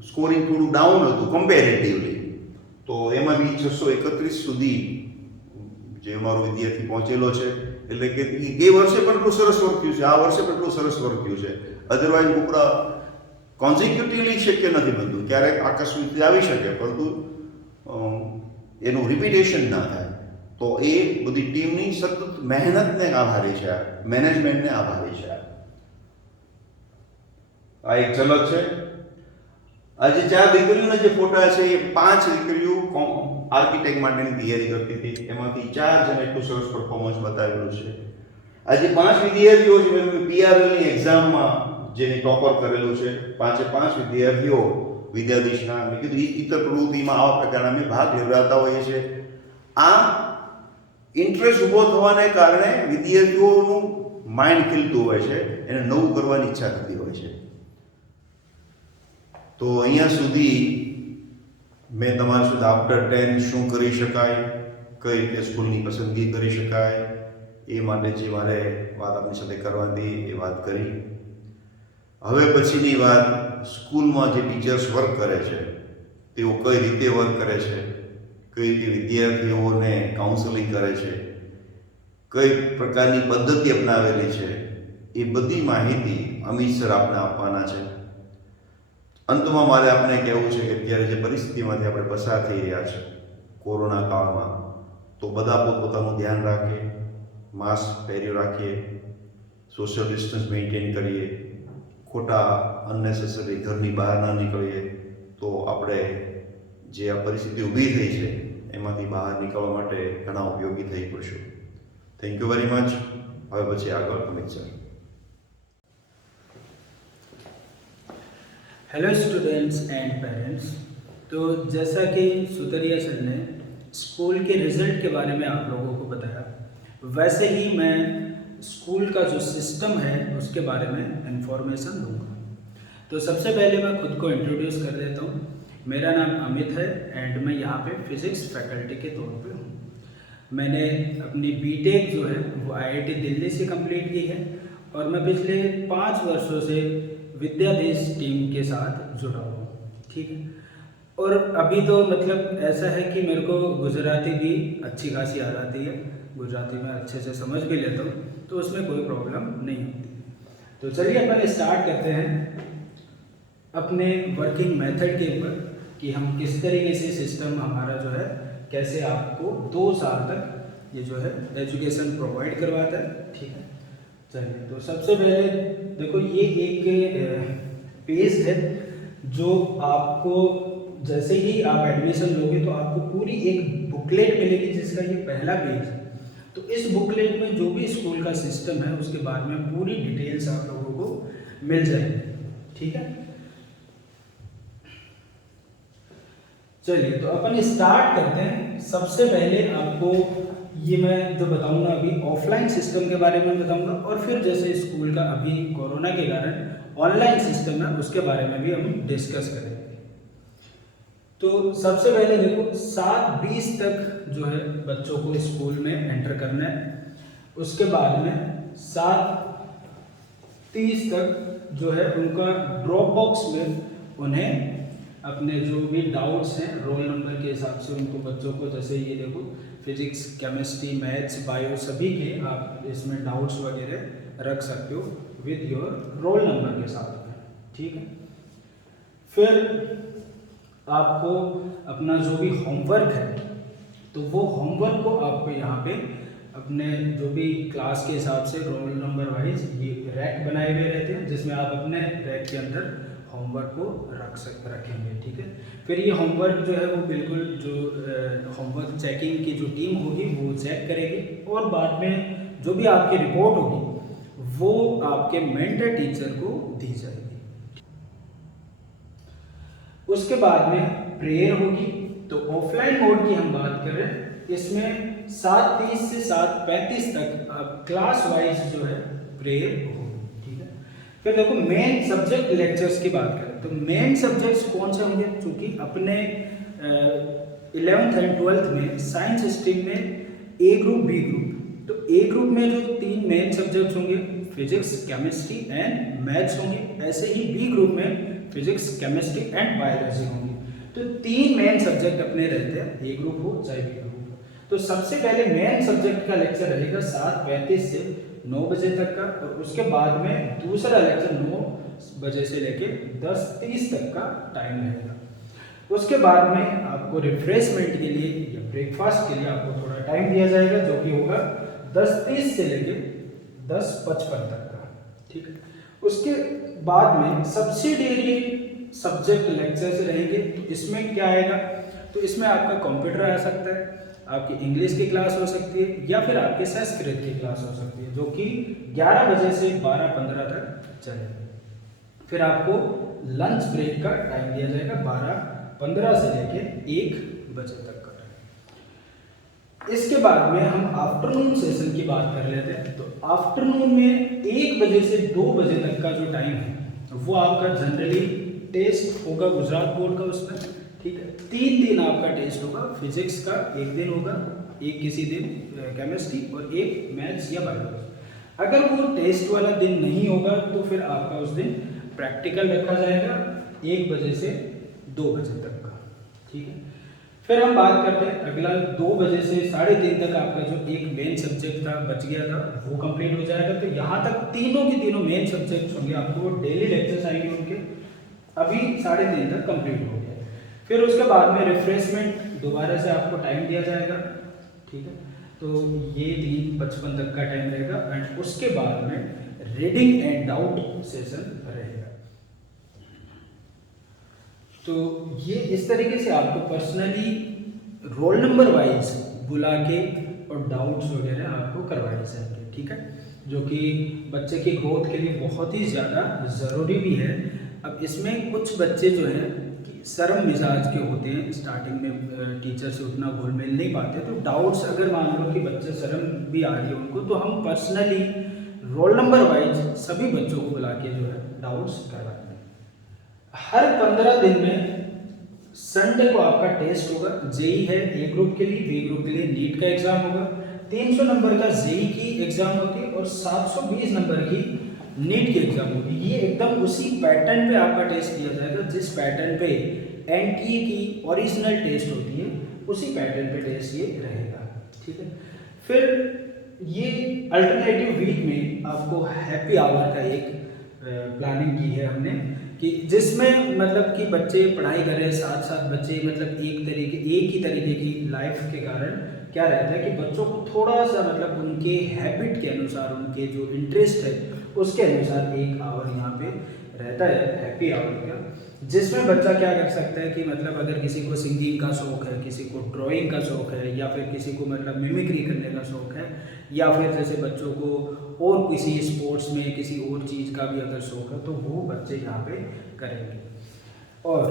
સ્કોરિંગ થોડું ડાઉન હતું કમ્પેરેટિવલી, તો એમાં બી 631 સુધી જે અમારો વિદ્યાર્થી પહોંચેલો છે. એટલે કે એ વર્ષે પણ એટલું સરસ વર્ક થયું છે, આ વર્ષે પણ એટલું સરસ વર્ક થયું છે. અધરવાઇઝ ઉપરા કોન્ઝિક્યુટિવલી શક્ય નથી બનતું. ક્યારેક આકસ્મિક આવી શકે, પરંતુ એનું રિપીટેશન ના થાય. તો એ બધી ટીમની સતત મહેનતને આભારી છે, મેનેજમેન્ટને આભારી છે. આ એક ઝલક છે. આ જે 4 દીકરીઓના જે ફોટા છે, એ 5 દીકરીઓ આર્કિટેક્ટ માટેની તૈયારી કરતી હતી. એમાંથી 4 જણ એટલું સરસ પરફોર્મન્સ બતાવેલું છે. આ જે 5 વિદ્યાર્થીઓ છે, મેં પીઆરએલની એક્ઝામમાં જેને ટોપર કરેલું છે, 5 વિદ્યાર્થીઓ વિદ્યાધીશના, મેં કીધું ઇતર પ્રવૃત્તિમાં આવા પ્રકારના અમે ભાગ લેવડાવતા હોઈએ છીએ. આમ ઇન્ટરેસ્ટ ઊભો થવાને કારણે વિદ્યાર્થીઓનું માઇન્ડ ખીલતું હોય છે, એને નવું કરવાની ઈચ્છા થતી હોય છે. તો અહીંયા સુધી મેં તમારી સાથે આફ્ટર 10 શું કરી શકાય, કઈ રીતે સ્કૂલની પસંદગી કરી શકાય, એ માટે જે મારે વાત આપની સાથે કરવાની એ વાત કરી. હવે પછીની વાત, સ્કૂલમાં જે ટીચર્સ વર્ક કરે છે તેઓ કઈ રીતે વર્ક કરે છે, કઈ રીતે વિદ્યાર્થીઓને કાઉન્સેલિંગ કરે છે, કઈ પ્રકારની પદ્ધતિ અપનાવેલી છે, એ બધી માહિતી અમિત સર આપને આપવાના છે. અંતમાં મારે આપને કહેવું છે કે અત્યારે જે પરિસ્થિતિમાંથી આપણે પસાર થઈ રહ્યા છે કોરોના કાળમાં, તો બધા પોતપોતાનું ધ્યાન રાખીએ, માસ્ક પહેર્યું રાખીએ, સોશિયલ ડિસ્ટન્સ મેન્ટેન કરીએ, ખોટા અનનેસેસરી ઘરની બહાર ના નીકળીએ, તો આપણે જે આ પરિસ્થિતિ ઊભી થઈ છે એમાંથી બહાર નીકળવા માટે ઘણા ઉપયોગી થઈ પડશે. Thank you very much. હવે પછી આગળ Amit sir. Hello students and parents, तो जैसा कि सुतरिया सर ने स्कूल के रिज़ल्ट के बारे में आप लोगों को बताया, वैसे ही मैं स्कूल का जो सिस्टम है उसके बारे में इंफॉर्मेशन दूंगा। तो सबसे पहले मैं खुद को इंट्रोड्यूस कर देता हूँ। मेरा नाम अमित है एंड मैं यहाँ पे फिज़िक्स फैकल्टी के तौर पे हूँ। मैंने अपनी बीटेक जो है वो आईआईटी दिल्ली से कंप्लीट की है और मैं पिछले 5 वर्षों से विद्यादेश टीम के साथ जुड़ा हुआ हूँ, ठीक है। और अभी तो मतलब ऐसा है कि मेरे को गुजराती भी अच्छी खासी आ जाती है, गुजराती में अच्छे से समझ भी लेता हूँ, तो उसमें कोई प्रॉब्लम नहीं होती। तो चलिए अपन स्टार्ट करते हैं अपने वर्किंग मेथड के ऊपर कि हम किस तरीके से सिस्टम हमारा जो है कैसे आपको 2 साल तक ये जो है एजुकेशन प्रोवाइड करवाता है, ठीक है। चलिए, तो सबसे पहले देखो ये एक पेज है जो आपको जैसे ही आप एडमिशन लोगे तो आपको पूरी एक बुकलेट मिलेगी जिसका ये पहला पेज है। तो इस बुकलेट में जो भी स्कूल का सिस्टम है उसके बारे में पूरी डिटेल्स आप लोगों को मिल जाएगी, ठीक है। चलिए, तो अपन स्टार्ट करते हैं। सबसे पहले आपको ये मैं जो बताऊंगा अभी ऑफलाइन सिस्टम के बारे में बताऊंगा और फिर जैसे स्कूल का अभी कोरोना के कारण ऑनलाइन सिस्टम है उसके बारे में भी हम डिस्कस करेंगे। तो सबसे पहले देखो 7:20 तक जो है बच्चों को स्कूल में एंटर करना है। उसके बाद में 7:30 तक जो है उनका ड्रॉप बॉक्स में उन्हें अपने जो भी डाउट्स हैं रोल नंबर के हिसाब से उनको बच्चों को, जैसे ये देखो फिजिक्स, केमिस्ट्री, मैथ्स, बायो सभी के आप इसमें डाउट्स वगैरह रख सकते हो विद योर रोल नंबर के साथ में, ठीक है। फिर आपको अपना जो भी होमवर्क है तो वो होमवर्क को आपको यहाँ पे अपने जो भी क्लास के हिसाब से रोल नंबर वाइज ये रैक बनाए हुए रहते हैं जिसमें आप अपने रैक के अंदर होमवर्क को रखेंगे, ठीक है। फिर ये होमवर्क जो है वो बिल्कुल जो होमवर्क चेकिंग की जो टीम होगी वो चेक करेगी और बाद में जो भी आपकी रिपोर्ट होगी वो आपके मेंटर टीचर को दी जाएगी। उसके बाद में प्रेयर होगी। तो ऑफलाइन मोड की हम बात कर रहे हैं, इसमें 7:30 से 7:35 तक आप क्लास वाइज जो है प्रेयर होगी, ठीक है। फिर देखो मेन सब्जेक्ट लेक्चर्स की बात करें तो मेन सब्जेक्ट्स कौन से होंगे, क्योंकि अपने 11th एंड 12th में साइंस स्ट्रीम में ए ग्रुप, बी ग्रुप, तो ए ग्रुप में जो 3 मेन सब्जेक्ट्स होंगे फिजिक्स, केमिस्ट्री एंड मैथ्स होंगे, ऐसे ही बी ग्रुप में फिजिक्स, केमिस्ट्री एंड बायोलॉजी होंगी। तो 3 मेन सब्जेक्ट अपने रहते हैं, ए ग्रुप हो चाहे बी ग्रुप हो। तो सबसे पहले मेन सब्जेक्ट का लेक्चर रहेगा 7:35 से 9 बजे तक का और उसके बाद में दूसरा लेक्चर 9 बजे से लेके 10:30 तक का टाइम रहेगा। उसके बाद में आपको रिफ्रेशमेंट के लिए या ब्रेकफास्ट के लिए आपको थोड़ा टाइम दिया जाएगा जो कि होगा 10:30 से लेके 10:55 तक का, ठीक है। उसके बाद में सब्सिडियरी सब्जेक्ट लेक्चर्स रहेंगे। तो इसमें क्या आएगा, तो इसमें आपका कंप्यूटर आ सकता है, आपकी इंग्लिश की क्लास हो सकती है या फिर आपकी संस्कृत की क्लास हो सकती है जो कि 11 बजे से 12:15 तक चलेगी। फिर आपको लंच ब्रेक का टाइम दिया जाएगा 12:15 से लेके 1 बजे तक का टाइम। इसके बाद में हम आफ्टरनून सेशन की बात कर लेते हैं। तो आफ्टरनून में 1 बजे से 2 बजे तक का जो टाइम है वो आपका जनरली टेस्ट होगा गुजरात बोर्ड का उसमें, ठीक है। 3 दिन आपका टेस्ट होगा, फिजिक्स का 1 दिन होगा, एक किसी दिन केमिस्ट्री और एक मैथ्स या बायोलॉजी। अगर वो टेस्ट वाला दिन नहीं होगा तो फिर आपका उस दिन प्रैक्टिकल रखा जाएगा 1 बजे से 2 बजे तक का, ठीक है। फिर हम बात करते हैं अगला 2 बजे से 3:30 तक आपका जो एक मेन सब्जेक्ट था बच गया था वो कंप्लीट हो जाएगा। तो यहाँ तक तीनों के तीनों मेन सब्जेक्ट्स होंगे, आपको डेली लेक्चर्स आएंगे उनके, अभी 3:30 तक कंप्लीट हो गया। फिर उसके बाद में रिफ्रेशमेंट दोबारा से आपको टाइम दिया जाएगा, ठीक है। तो ये 3:55 तक का टाइम रहेगा एंड उसके बाद में रीडिंग एंड डाउट सेशन रहेगा। तो ये इस तरीके से आपको पर्सनली रोल नंबर वाइज बुला के और डाउट्स वगैरह आपको करवाए जाएंगे, ठीक है, जो कि बच्चे की ग्रोथ के लिए बहुत ही ज़्यादा ज़रूरी भी है। अब इसमें कुछ बच्चे जो हैं कि शर्म मिजाज के होते हैं, स्टार्टिंग में टीचर से उतना घुल मिल नहीं पाते, तो डाउट्स अगर मान लो कि बच्चे शर्म भी आ रही है उनको, तो हम पर्सनली रोल नंबर वाइज सभी बच्चों को बुला के जो है डाउट्स करवाते हैं। हर 15 दिन में संडे को आपका टेस्ट होगा। जेई है ए ग्रुप के लिए, बी ग्रुप के लिए नीट का एग्जाम होगा। 300 नंबर का जेई की एग्जाम होती है और 720 नंबर की नीट की एग्जाम होगी। ये एकदम उसी पैटर्न पे आपका टेस्ट दिया जाएगा जिस पैटर्न पे एनटीए की ओरिजिनल टेस्ट होती है, उसी पैटर्न पे टेस्ट ये रहेगा। ठीक है, फिर ये अल्टरनेटिव वीक में आपको हैप्पी आवर का एक प्लानिंग की है हमने, कि जिसमें मतलब कि बच्चे पढ़ाई कर रहे हैं, साथ साथ बच्चे मतलब एक ही तरीके की लाइफ के कारण क्या रहता है कि बच्चों को थोड़ा सा मतलब उनके हैबिट के अनुसार, उनके जो इंटरेस्ट है उसके अनुसार एक आवर यहाँ पे रहता है हैप्पी आवर का, जिसमें बच्चा क्या कर सकता है कि मतलब अगर किसी को सिंगिंग का शौक है, किसी को ड्राइंग का शौक है, या फिर किसी को मतलब मिमिक्री करने का शौक है, या फिर जैसे बच्चों को और किसी स्पोर्ट्स में किसी और चीज़ का भी अगर शौक है तो वो बच्चे यहाँ पे करेंगे। और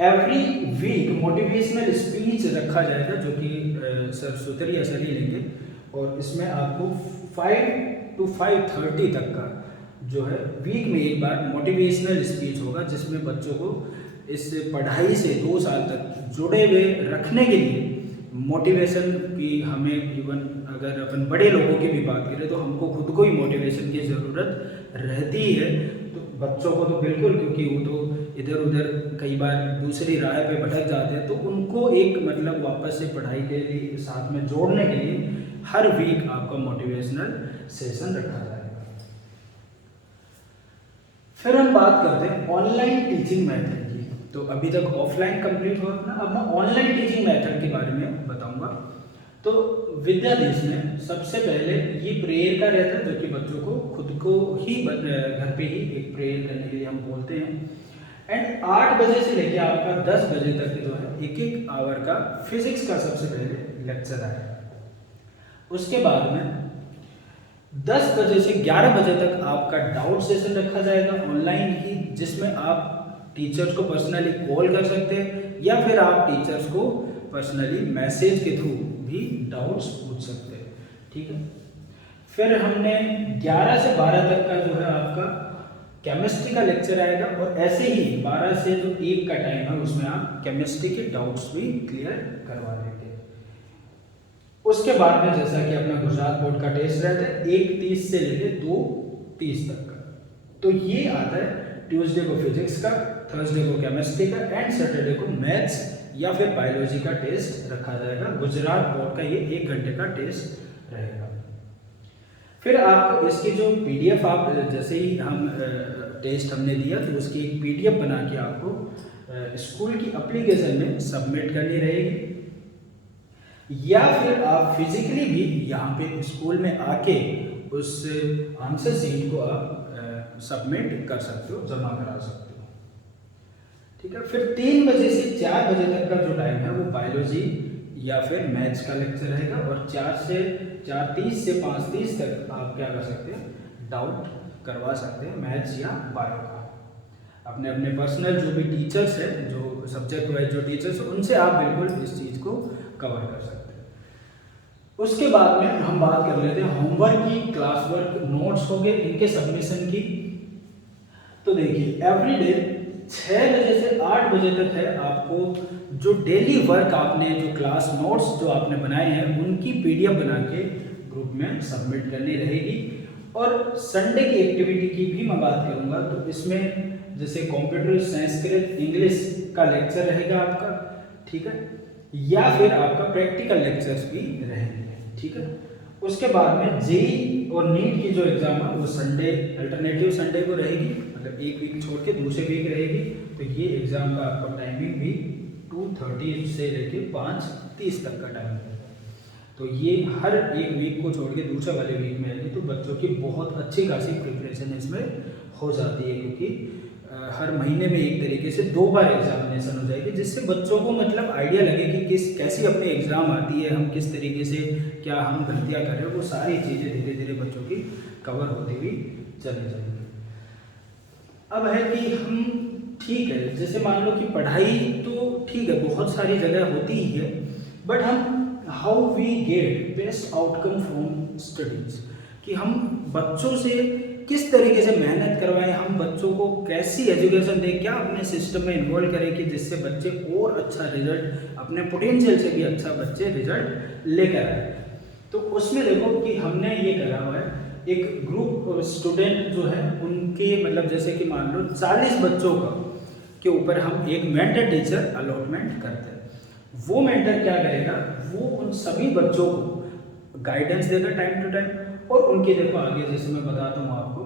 एवरी वीक मोटिवेशनल स्पीच रखा जाएगा जो कि सर सुतरिया सर ही लेंगे, और इसमें आपको 5 to 5:30 तक का जो है वीक में एक बार मोटिवेशनल स्पीच होगा, जिसमें बच्चों को इस पढ़ाई से 2 साल तक जुड़े हुए रखने के लिए मोटिवेशन की हमें इवन अगर अपन बड़े लोगों की भी बात करें तो हमको खुद को ही मोटिवेशन की ज़रूरत रहती है। तो बच्चों को तो बिल्कुल, क्योंकि वो तो इधर उधर कई बार दूसरी राह पे भटक जाते हैं, तो उनको एक मतलब वापस से पढ़ाई के लिए साथ में जोड़ने के लिए हर वीक आपका मोटिवेशनल सेशन रखा जाएगा। फिर हम बात करते हैं ऑनलाइन टीचिंग मेथड की। तो अभी तक ऑफलाइन कंप्लीट हुआ ना, अब मैं ऑनलाइन टीचिंग मेथड के बारे में बताऊंगा। तो विद्यादेश में सबसे पहले ये प्रेयर का रहता है, जो कि बच्चों को खुद को ही घर पे ही एक प्रेयर करने के लिए हम बोलते हैं। एंड 8 बजे से लेकर आपका 10 बजे तक जो है एक आवर का फिजिक्स का सबसे पहले लेक्चर आएगा। उसके बाद में 10 बजे से 11 बजे तक आपका डाउट सेशन रखा जाएगा ऑनलाइन ही, जिसमें आप टीचर्स को पर्सनली कॉल कर सकते हैं या फिर आप टीचर्स को पर्सनली मैसेज के थ्रू भी डाउट्स पूछ सकते हैं। ठीक है, फिर हमने 11 से 12 तक का जो है आपका केमिस्ट्री का लेक्चर आएगा, और ऐसे ही 12 से जो 1 का टाइम है उसमें आप केमिस्ट्री के डाउट्स भी क्लियर करवा लेंगे। उसके बाद में जैसा कि अपना गुजरात बोर्ड का टेस्ट रहता है 1:30 से लेकर 2:30 तक का, तो ये आता है ट्यूसडे को फिजिक्स का, थर्सडे को केमिस्ट्री का एंड सैटरडे को मैथ्स या फिर बायोलॉजी का टेस्ट रखा जाएगा। गुजरात बोर्ड का ये 1 घंटे का टेस्ट रहेगा। फिर आप इसकी जो पीडीएफ, आप जैसे ही हम टेस्ट हमने दिया तो उसकी एक पीडीएफ बना के आपको स्कूल की एप्लीकेशन में सबमिट करनी रहेगी, या फिर आप फिजिकली भी यहाँ पे स्कूल में आके उस आंसर शीट को आप सबमिट कर सकते हो, जमा करा सकते हो। ठीक है, फिर 3 बजे से 4 बजे तक का जो टाइम है वो बायोलॉजी या फिर मैथ्स का लेक्चर रहेगा, और 4:30 से 5:30 तक आप क्या कर सकते हैं, डाउट करवा सकते हैं मैथ्स या बायो का। अपने अपने पर्सनल जो भी टीचर्स हैं, जो सब्जेक्ट वाइज जो टीचर्स हैं, उनसे आप बिल्कुल इस चीज़ को कवर कर सकते हैं। उसके बाद में हम बात कर लेते हैं होमवर्क की, क्लास वर्क, नोट्स हो गए, इनके सबमिशन की। तो देखिए एवरीडे 6 बजे से 8 बजे तक है आपको जो डेली वर्क आपने जो क्लास नोट्स जो आपने बनाए हैं उनकी पीडीएफ बना के ग्रुप में सबमिट करनी रहेगी। और संडे की एक्टिविटी की भी मैं बात करूंगा, तो इसमें जैसे कंप्यूटर, संस्कृत, इंग्लिश का लेक्चर रहेगा आपका, ठीक है, या फिर आपका प्रैक्टिकल लेक्चर्स भी रहेंगे। ठीक है, उसके बाद में जेई और नीट की जो एग्जाम है वो संडे, अल्टरनेटिव संडे को रहेगी, मतलब एक वीक छोड़ के दूसरे वीक रहेगी। तो ये एग्जाम का आपका टाइमिंग भी 2:30 से लेके 5:30 तक का टाइम है। तो ये हर एक वीक को छोड़ के दूसरे वाले वीक में आएगी, तो बच्चों की बहुत अच्छी खासी प्रिपरेशन इसमें हो जाती है, क्योंकि हर महीने में एक तरीके से 2 बार एग्जामिनेशन हो जाएगी, जिससे बच्चों को मतलब आइडिया लगे कि कैसी अपनी एग्ज़ाम आती है, हम किस तरीके से क्या हम गलतियाँ कर रहे हैं, वो सारी चीज़ें धीरे धीरे बच्चों की कवर होती हुई चली जाएगी। अब है कि हम ठीक है, जैसे मान लो कि पढ़ाई तो ठीक है बहुत सारी जगह होती ही है, बट हम how we get best outcome from studies, कि हम बच्चों से किस तरीके से मेहनत करवाएं, हम बच्चों को कैसी एजुकेशन दें, क्या अपने सिस्टम में इन्वॉल्व करें कि जिससे बच्चे और अच्छा रिजल्ट, अपने पोटेंशियल से भी अच्छा बच्चे रिजल्ट लेकर आए। तो उसमें देखो कि हमने ये करा हुआ है, एक ग्रुप स्टूडेंट जो है उनके मतलब जैसे कि मान लो 40 बच्चों का के ऊपर हम एक मेंटर टीचर अलॉटमेंट करते हैं। वो मेंटर क्या करेगा, वो उन सभी बच्चों को गाइडेंस देगा टाइम टू टाइम, और उनके देखो आगे जैसे मैं बताता हूँ आपको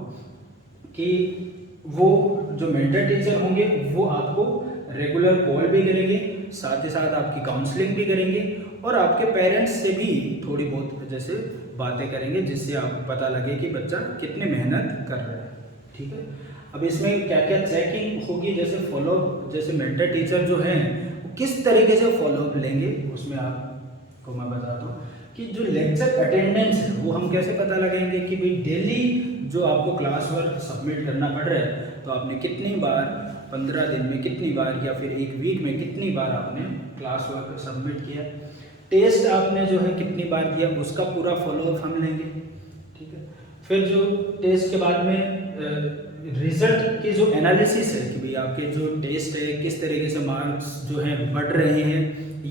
कि वो जो मेंटर टीचर होंगे वो आपको रेगुलर कॉल भी करेंगे, साथ ही साथ आपकी काउंसलिंग भी करेंगे, और आपके पेरेंट्स से भी थोड़ी बहुत जैसे बातें करेंगे जिससे आपको पता लगे कि बच्चा कितनी मेहनत कर रहा है। ठीक है, अब इसमें क्या क्या चेकिंग होगी, जैसे फॉलोअप, जैसे मेंटर टीचर जो हैं वो किस तरीके से फॉलोअप लेंगे, उसमें आपको मैं बताता हूँ कि जो लेक्चर अटेंडेंस है वो हम कैसे पता लगाएंगे कि भाई डेली जो आपको क्लास वर्क सबमिट करना पड़ रहा है तो आपने कितनी बार, 15 दिन में कितनी बार या फिर एक वीक में कितनी बार आपने क्लास वर्क सबमिट किया, टेस्ट आपने जो है कितनी बार दिया, उसका पूरा फॉलोअप हम लेंगे। ठीक है, फिर जो टेस्ट के बाद में रिजल्ट की जो एनालिसिस है कि भाई आपके जो टेस्ट है किस तरीके से मार्क्स जो हैं बढ़ रहे हैं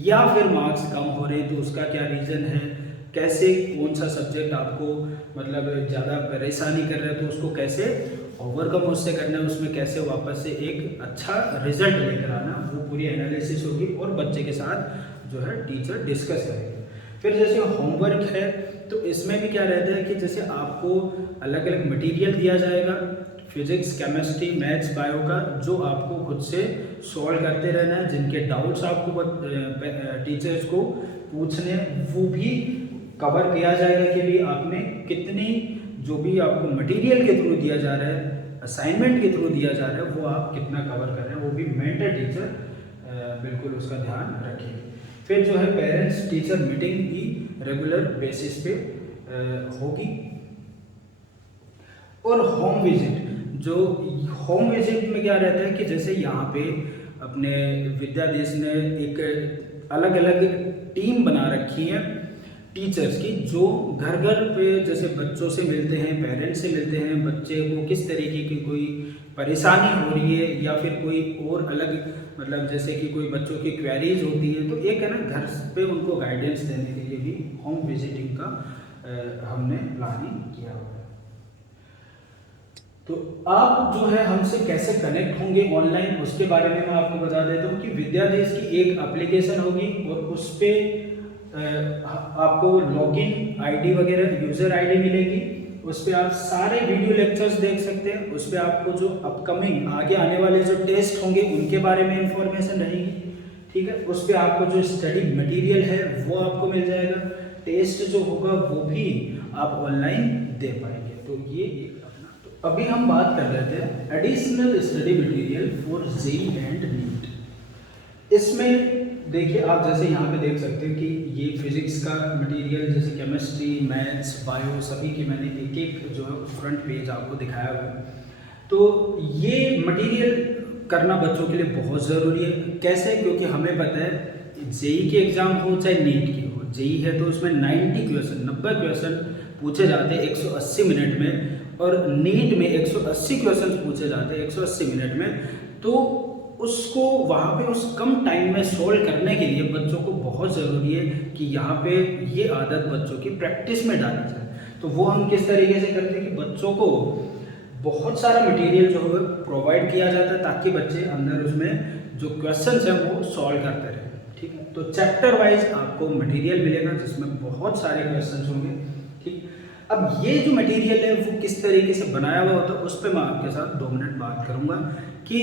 या फिर मार्क्स कम हो रहे हैं, तो उसका क्या रीज़न है, कैसे कौन सा सब्जेक्ट आपको मतलब ज़्यादा परेशानी कर रहा है तो उसको कैसे ओवरकम उससे करना है, उसमें कैसे वापस से एक अच्छा रिजल्ट लेकर आना, वो पूरी एनालिसिस होगी और बच्चे के साथ जो है टीचर डिस्कस करेंगे। फिर जैसे होमवर्क है तो इसमें भी क्या रहता है कि जैसे आपको अलग अलग मटेरियल दिया जाएगा, फिजिक्स, केमिस्ट्री, मैथ्स, बायो का, जो आपको खुद से सॉल्व करते रहना है, जिनके डाउट्स आपको टीचर्स को पूछने वो भी कवर किया जाएगा कि भी आपने कितनी, जो भी आपको मटेरियल के थ्रू दिया जा रहा है, असाइनमेंट के थ्रू दिया जा रहा है, वो आप कितना कवर कर रहे हैं, वो भी मेंटर टीचर बिल्कुल उसका ध्यान रखेंगे। फिर जो है पेरेंट्स टीचर मीटिंग भी रेगुलर बेसिस पे होगी। और होम विजिट, जो होम विजिट में क्या रहता है कि जैसे यहाँ पे अपने विद्यादेश ने एक अलग अलग टीम बना रखी है टीचर्स की, जो घर घर पे जैसे बच्चों से मिलते हैं, पेरेंट्स से मिलते हैं, बच्चे को किस तरीके की कोई परेशानी हो रही है या फिर कोई और अलग मतलब जैसे कि कोई बच्चों की क्वेरीज होती है, तो एक है ना घर पे उनको गाइडेंस देने के लिए भी होम विजिटिंग का हमने प्लानिंग किया हुआ है। तो आप जो है हमसे कैसे कनेक्ट होंगे ऑनलाइन, उसके बारे में मैं आपको बता देता हूँ कि विद्यादेश की एक एप्लीकेशन होगी और उस पर आपको लॉगिन आईडी वगैरह यूज़र आईडी मिलेगी, उस पर आप सारे वीडियो लेक्चर्स देख सकते हैं, उस पर आपको जो अपकमिंग आगे आने वाले जो टेस्ट होंगे उनके बारे में इंफॉर्मेशन रहेगी। ठीक है, उस पर आपको जो स्टडी मटेरियल है वो आपको मिल जाएगा, टेस्ट जो होगा वो भी आप ऑनलाइन दे पाएंगे। तो ये अपना, तो अभी हम बात कर रहे थे additional study material for JEE and NEET. इसमें देखिए आप जैसे यहाँ पे देख सकते हैं कि ये फिजिक्स का मटेरियल, जैसे केमिस्ट्री, मैथ्स, बायो, सभी के मैंने एक एक जो है फ्रंट पेज आपको दिखाया हुआ है। तो ये मटेरियल करना बच्चों के लिए बहुत ज़रूरी है। कैसे? क्योंकि हमें पता है जेईई के एग्ज़ाम हो चाहे नीट की हो, जेईई है तो उसमें 90 क्वेश्चन पूछे जाते हैं 180 मिनट में, और नीट में 180 क्वेश्चन पूछे जाते हैं 180 मिनट में। तो उसको वहाँ पे उस कम टाइम में सोल्व करने के लिए बच्चों को बहुत ज़रूरी है कि यहाँ पे ये आदत बच्चों की प्रैक्टिस में डाली जाए। तो वो हम किस तरीके से करते हैं कि बच्चों को बहुत सारा मटेरियल जो है प्रोवाइड किया जाता है ताकि बच्चे अंदर उसमें जो क्वेश्चंस हैं वो सॉल्व करते रहें। ठीक है, तो चैप्टर वाइज आपको मटेरियल मिलेगा जिसमें बहुत सारे क्वेश्चंस होंगे। ठीक, अब ये जो मटेरियल है वो किस तरीके से बनाया हुआ होता है उस पर मैं आपके साथ 2 मिनट बात करूँगा। कि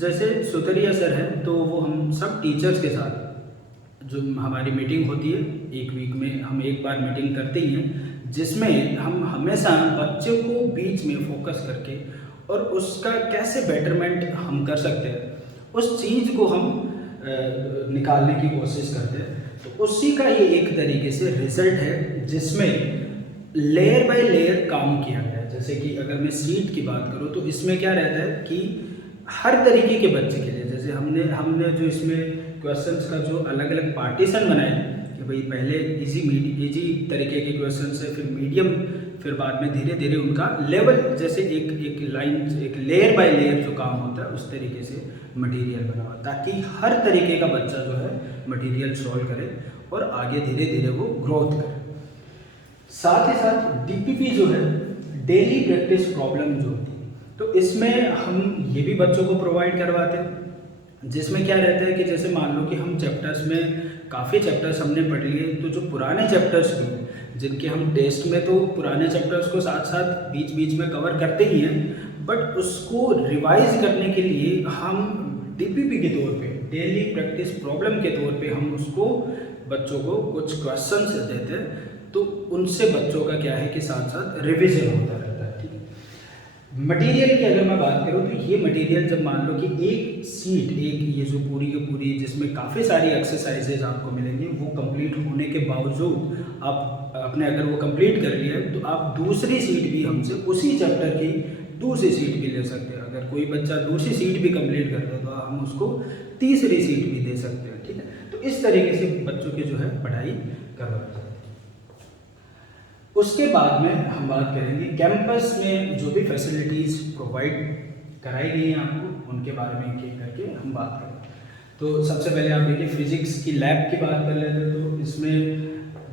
जैसे सुतरिया सर है तो वो हम सब टीचर्स के साथ जो हमारी मीटिंग होती है, एक वीक में हम एक बार मीटिंग करते ही हैं, जिसमें हम हमेशा बच्चे को बीच में फोकस करके और उसका कैसे बेटरमेंट हम कर सकते हैं उस चीज़ को हम निकालने की कोशिश करते हैं। तो उसी का ये एक तरीके से रिजल्ट है जिसमें लेयर बाय लेयर काम किया गया है। जैसे कि अगर मैं सीट की बात करूँ तो इसमें क्या रहता है कि हर तरीके के बच्चे के लिए, जैसे हमने जो इसमें क्वेश्चंस का जो अलग अलग पार्टीशन बनाए कि भाई पहले इजी तरीके के क्वेश्चन है, फिर मीडियम, फिर बाद में धीरे धीरे उनका लेवल, जैसे एक लाइन, एक लेयर बाय लेयर जो काम होता है उस तरीके से मटेरियल बना हुआ, ताकि हर तरीके का बच्चा जो है मटेरियल सॉल्व करे और आगे धीरे धीरे वो ग्रोथ करे। साथ ही साथ डीपीपी जो है, डेली प्रैक्टिस प्रॉब्लम जो होती है, तो इसमें हम ये भी बच्चों को प्रोवाइड करवाते हैं, जिसमें क्या रहता है कि जैसे मान लो कि हम चैप्टर्स में काफ़ी चैप्टर्स हमने पढ़ लिए, तो जो पुराने चैप्टर्स भी हैं जिनके हम टेस्ट में तो पुराने चैप्टर्स को साथ साथ बीच बीच में कवर करते ही हैं, बट उसको रिवाइज करने के लिए हम डीपीपी के तौर पे, डेली प्रैक्टिस प्रॉब्लम के तौर पे हम उसको बच्चों को कुछ क्वेश्चंस देते हैं, तो उनसे बच्चों का क्या है कि साथ साथ रिविजन होता रहता है। ठीक है, मटेरियल की अगर मैं बात करूँ तो ये मटेरियल जब मान लो कि एक सीट, एक ये जो पूरी की पूरी जिसमें काफ़ी सारी एक्सरसाइजेज आपको मिलेंगी, वो कंप्लीट होने के बावजूद आप अपने अगर वो कंप्लीट कर लिया है तो आप दूसरी सीट भी हमसे उसी चैप्टर की दूसरी सीट भी ले सकते हैं। अगर कोई बच्चा दूसरी सीट भी कंप्लीट करता है तो हम उसको तीसरी सीट भी दे सकते हैं। ठीक है, तो इस तरीके से बच्चों की जो है पढ़ाई करवाई जाती है। उसके बाद में हम बात करेंगे कैंपस में जो भी फैसिलिटीज़ प्रोवाइड कराई गई हैं आपको, उनके बारे में एक एक करके हम बात करें। तो सबसे पहले आप देखिए फिजिक्स की लैब की बात कर लेते हैं। तो इसमें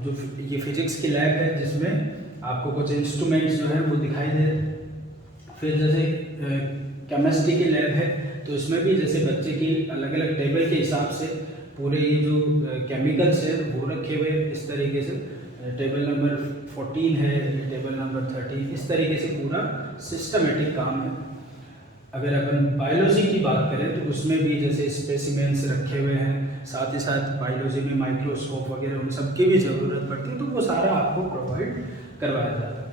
जो ये फिजिक्स की लैब है जिसमें आपको कुछ इंस्ट्रूमेंट्स जो है वो दिखाई दे रहे हैं। फिर जैसे केमिस्ट्री की लैब है, तो इसमें भी जैसे बच्चे की अलग अलग टेबल के हिसाब से पूरे ये जो केमिकल्स है वो रखे हुए इस तरीके से, टेबल नंबर 14 है, टेबल नंबर 13, इस तरीके से पूरा सिस्टमेटिक काम है। अगर अपन बायोलॉजी की बात करें तो उसमें भी जैसे स्पेसिमेंस रखे हुए हैं, साथ ही साथ बायोलॉजी में माइक्रोस्कोप वगैरह उन सब की भी ज़रूरत पड़ती है, तो वो सारा आपको प्रोवाइड करवाया जाता है।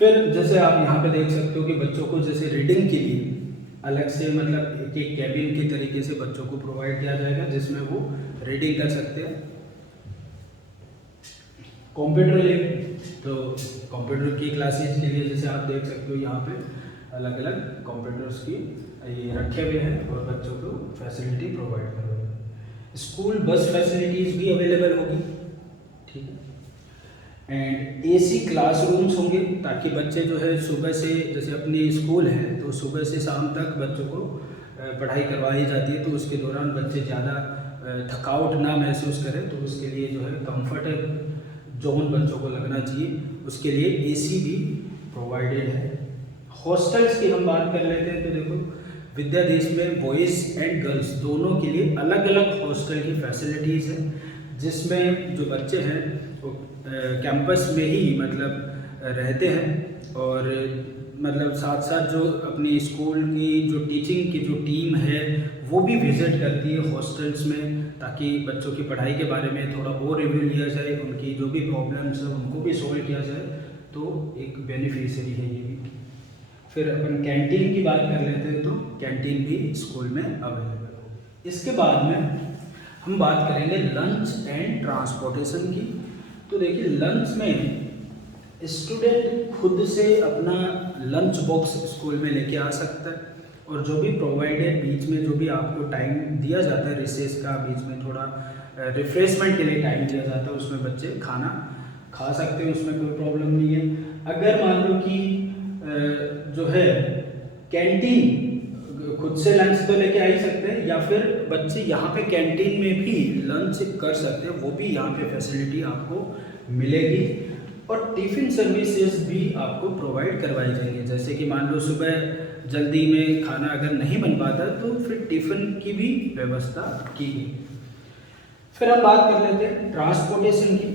फिर जैसे आप यहाँ पे देख सकते हो कि बच्चों को जैसे रीडिंग के लिए अलग से मतलब एक कैबिन के तरीके से बच्चों को प्रोवाइड किया जाएगा जिसमें वो रीडिंग कर सकते हैं। कंप्यूटर लैब, तो कंप्यूटर की क्लासेज के लिए जैसे आप देख सकते हो यहाँ पे अलग अलग कंप्यूटर्स की ये रखे हुए हैं और बच्चों को फैसिलिटी प्रोवाइड कर रहे हैं। स्कूल बस फैसिलिटीज़ भी अवेलेबल होगी। ठीक है, एंड एसी क्लासरूम्स होंगे ताकि बच्चे जो है सुबह से, जैसे अपनी स्कूल है तो सुबह से शाम तक बच्चों को पढ़ाई करवाई जाती है, तो उसके दौरान बच्चे ज़्यादा थकावट ना महसूस करें, तो उसके लिए जो है कंफर्टेबल जोन बच्चों को लगना चाहिए, उसके लिए एसी भी प्रोवाइडेड है। हॉस्टल्स की हम बात कर लेते हैं तो देखो विद्यादेश में बॉयज़ एंड गर्ल्स दोनों के लिए अलग अलग हॉस्टल की फैसिलिटीज़ हैं, जिसमें जो बच्चे हैं वो कैंपस में ही मतलब रहते हैं और मतलब साथ साथ जो अपनी स्कूल की जो टीचिंग की जो टीम है वो भी विज़िट करती है हॉस्टल्स में, ताकि बच्चों की पढ़ाई के बारे में थोड़ा और रिव्यू लिया जाए, उनकी जो भी प्रॉब्लम्स है उनको भी सॉल्व किया जाए, तो एक बेनिफिशियरी है ये भी। फिर अपन कैंटीन की बात कर लेते हैं तो कैंटीन भी स्कूल में अवेलेबल होगी। इसके बाद में हम बात करेंगे लंच एंड ट्रांसपोर्टेशन की। तो देखिए लंच में स्टूडेंट खुद से अपना लंच बॉक्स स्कूल में लेके आ सकता है, और जो भी प्रोवाइडेड बीच में जो भी आपको टाइम दिया जाता है रिसेस का, बीच में थोड़ा रिफ्रेशमेंट के लिए टाइम दिया जाता है, उसमें बच्चे खाना खा सकते हैं, उसमें कोई प्रॉब्लम नहीं है। अगर मान लो कि जो है कैंटीन खुद से लंच तो लेके आ ही सकते हैं, या फिर बच्चे यहाँ पे कैंटीन में भी लंच कर सकते हैं, वो भी यहाँ पे फैसिलिटी आपको मिलेगी। और टिफ़िन सर्विसेज भी आपको प्रोवाइड करवाई जाएंगी, जैसे कि मान लो सुबह जल्दी में खाना अगर नहीं बन पाता तो फिर टिफ़िन की भी व्यवस्था की गई। फिर हम बात कर लेते हैं ट्रांसपोर्टेशन की।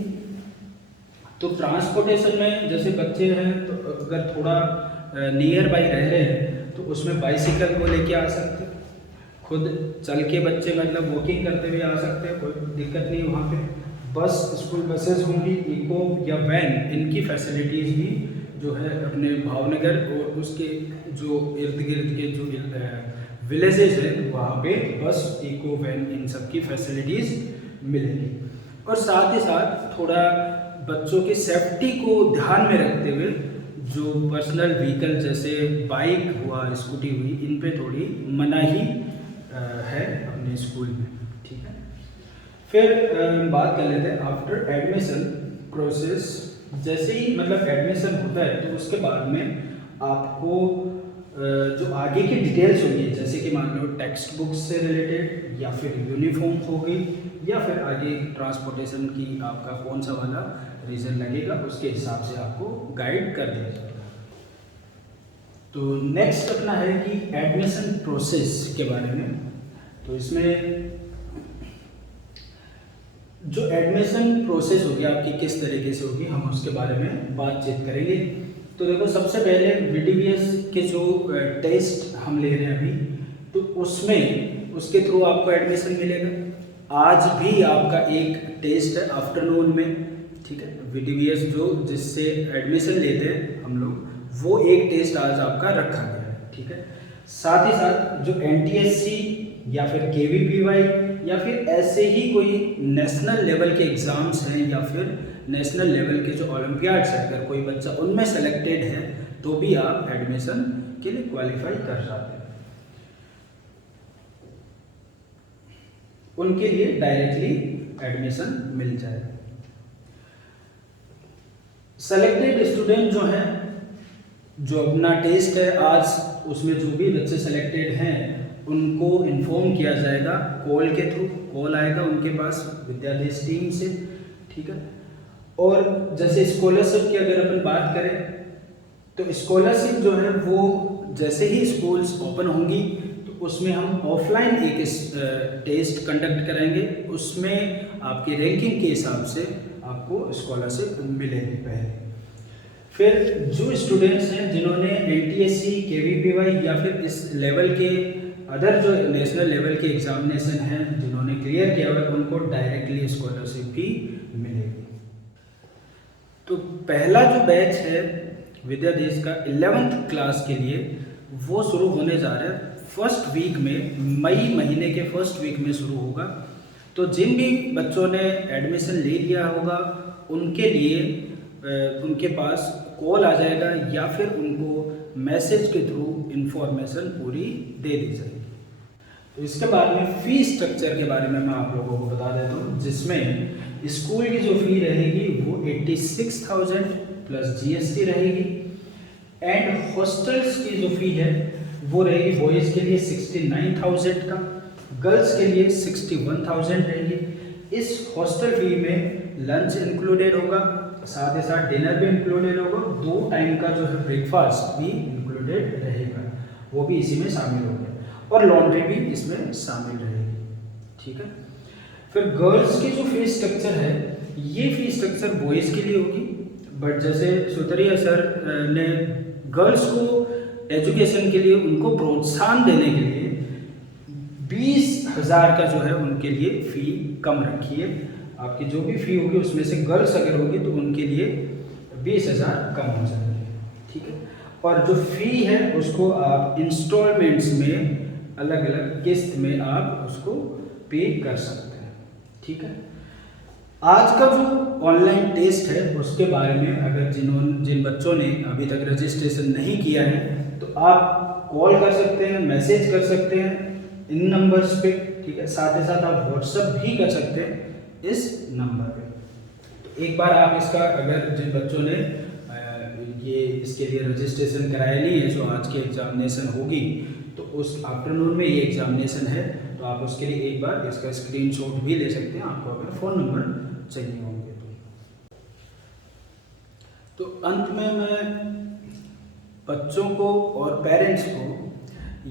तो ट्रांसपोर्टेशन में जैसे बच्चे हैं तो अगर थोड़ा नियर बाई रह रहे हैं तो उसमें बाइसिकल को लेके आ सकते हैं, खुद चल के बच्चे मतलब वॉकिंग करते हुए आ सकते हैं, कोई दिक्कत नहीं वहाँ पे। बस स्कूल बसेस होंगी, इको या वैन, इनकी फैसिलिटीज़ भी जो है अपने भावनगर और उसके जो इर्द गिर्द के जो विलेजेस हैं वहाँ पे बस, इको, वैन, इन सब की फैसिलिटीज़ मिलेंगी। और साथ ही साथ थोड़ा बच्चों की सेफ्टी को ध्यान में रखते हुए जो पर्सनल व्हीकल जैसे बाइक हुआ, स्कूटी हुई, इन पे थोड़ी मनाही है अपने स्कूल में, ठीक है। फिर बात कर लेते हैं आफ्टर एडमिशन प्रोसेस। जैसे ही मतलब एडमिशन होता है तो उसके बाद में आपको जो आगे की डिटेल्स होंगी, जैसे कि मान लो टेक्स्ट बुक्स से रिलेटेड या फिर यूनिफॉर्म हो गई या फिर आगे ट्रांसपोर्टेशन की आपका कौन सा वाला रीज़न लगेगा, उसके हिसाब से आपको गाइड कर दिया जाएगा। तो नेक्स्ट अपना है कि एडमिशन प्रोसेस के बारे में। तो इसमें जो एडमिशन प्रोसेस होगी आपकी किस तरीके से होगी, हम उसके बारे में बातचीत करेंगे। तो देखो, सबसे पहले VDVS के जो टेस्ट हम ले रहे हैं अभी, तो उसमें उसके थ्रू आपको एडमिशन मिलेगा। आज भी आपका एक टेस्ट है आफ्टरनून में, ठीक है। VDVS जो जिससे एडमिशन लेते हैं हम लोग, वो एक टेस्ट आज आपका रखा गया है, ठीक है। साथ ही साथ जो NTSC या फिर KVPY या फिर ऐसे ही कोई नेशनल लेवल के एग्ज़ाम्स हैं या फिर नेशनल लेवल के जो ओलंपियाड्स है, अगर कोई बच्चा उनमें सेलेक्टेड है तो भी आप एडमिशन के लिए क्वालिफाई कर जाते हैं। उनके लिए डायरेक्टली एडमिशन मिल जाएगा। सेलेक्टेड स्टूडेंट जो हैं, जो अपना टेस्ट है आज, उसमें जो भी बच्चे सेलेक्टेड हैं उनको इन्फॉर्म किया जाएगा कॉल के थ्रू। कॉल आएगा उनके पास विद्यादेश टीम से, ठीक है। और जैसे स्कॉलरशिप की अगर अपन बात करें तो स्कॉलरशिप जो है वो जैसे ही स्कूल्स ओपन होंगी तो उसमें हम ऑफलाइन एक टेस्ट कंडक्ट करेंगे। उसमें आपकी रैंकिंग के हिसाब से आपको स्कॉलरशिप मिलेगी पहले। फिर जो स्टूडेंट्स हैं जिन्होंने NTSC, KVPY या फिर इस लेवल के अदर जो नेशनल लेवल के एग्जामिनेशन हैं जिन्होंने क्लियर किया हुआ है, उनको डायरेक्टली स्कॉलरशिप भी मिलेगी। तो पहला जो बैच है विद्यादेश का 11th क्लास के लिए, वो शुरू होने जा रहा है फर्स्ट वीक में, मई महीने के फर्स्ट वीक में शुरू होगा। तो जिन भी बच्चों ने एडमिशन ले लिया होगा उनके लिए उनके पास कॉल आ जाएगा या फिर उनको मैसेज के थ्रू इन्फॉर्मेशन पूरी दे दी जाएगी। तो इसके बाद में फ़ी स्ट्रक्चर के बारे में मैं आप लोगों को बता देता हूँ, जिसमें स्कूल की जो फ़ी रहेगी वो 86,000 प्लस GST रहेगी। एंड हॉस्टल्स की जो फ़ी है वो रहेगी बॉयज़ के लिए 69,000 का, गर्ल्स के लिए 61,000 रहेगी। इस हॉस्टल फ़ी में लंच इंक्लूडेड होगा, साथ ही साथ डिनर भी इंक्लूडेड होगा, 2 टाइम का जो है ब्रेकफास्ट भी इंक्लूडेड रहेगा, वो भी इसी में शामिल होगा, और लॉन्ड्री भी इसमें शामिल रहेगी, ठीक है। फिर गर्ल्स की जो फीस स्ट्रक्चर है, ये फीस स्ट्रक्चर बॉयज़ के लिए होगी, बट जैसे सुतरिया सर ने गर्ल्स को एजुकेशन के लिए उनको प्रोत्साहन देने के लिए 20,000 का जो है उनके लिए फ़ी कम रखी है। आपकी जो भी फ़ी होगी उसमें से गर्ल्स अगर होगी तो उनके लिए 20,000 कम हो जाएगी, ठीक है। और जो फ़ी है उसको आप इंस्टॉलमेंट्स में अलग अलग किस्त में आप उसको पे कर सकते हैं, ठीक है। आज का जो ऑनलाइन टेस्ट है उसके बारे में अगर जिन बच्चों ने अभी तक रजिस्ट्रेशन नहीं किया है तो आप कॉल कर सकते हैं, मैसेज कर सकते हैं इन नंबर्स पे, ठीक है। साथ ही साथ आप व्हाट्सएप भी कर सकते हैं इस नंबर पे। तो एक बार आप इसका अगर जिन बच्चों ने ये इसके लिए रजिस्ट्रेशन कराया नहीं है, जो आज की एग्जामिनेशन होगी तो उस आफ्टरनून में ये एग्जामिनेशन है, तो आप उसके लिए एक बार इसका स्क्रीनशॉट भी ले सकते हैं, आपको अगर फ़ोन नंबर चाहिए होंगे तो। अंत में मैं बच्चों को और पेरेंट्स को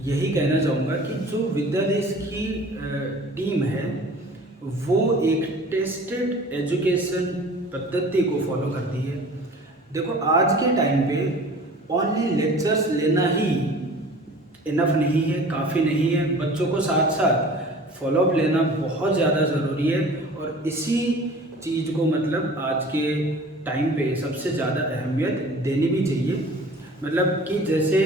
यही कहना चाहूँगा कि जो विद्यादेश की टीम है वो एक टेस्टेड एजुकेशन पद्धति को फॉलो करती है। देखो, आज के टाइम पे ओनली लेक्चर्स लेना ही इनफ नहीं है, काफ़ी नहीं है, बच्चों को साथ साथ फॉलोअप लेना बहुत ज़्यादा ज़रूरी है। और इसी चीज़ को मतलब आज के टाइम पे सबसे ज़्यादा अहमियत देनी भी चाहिए। मतलब कि जैसे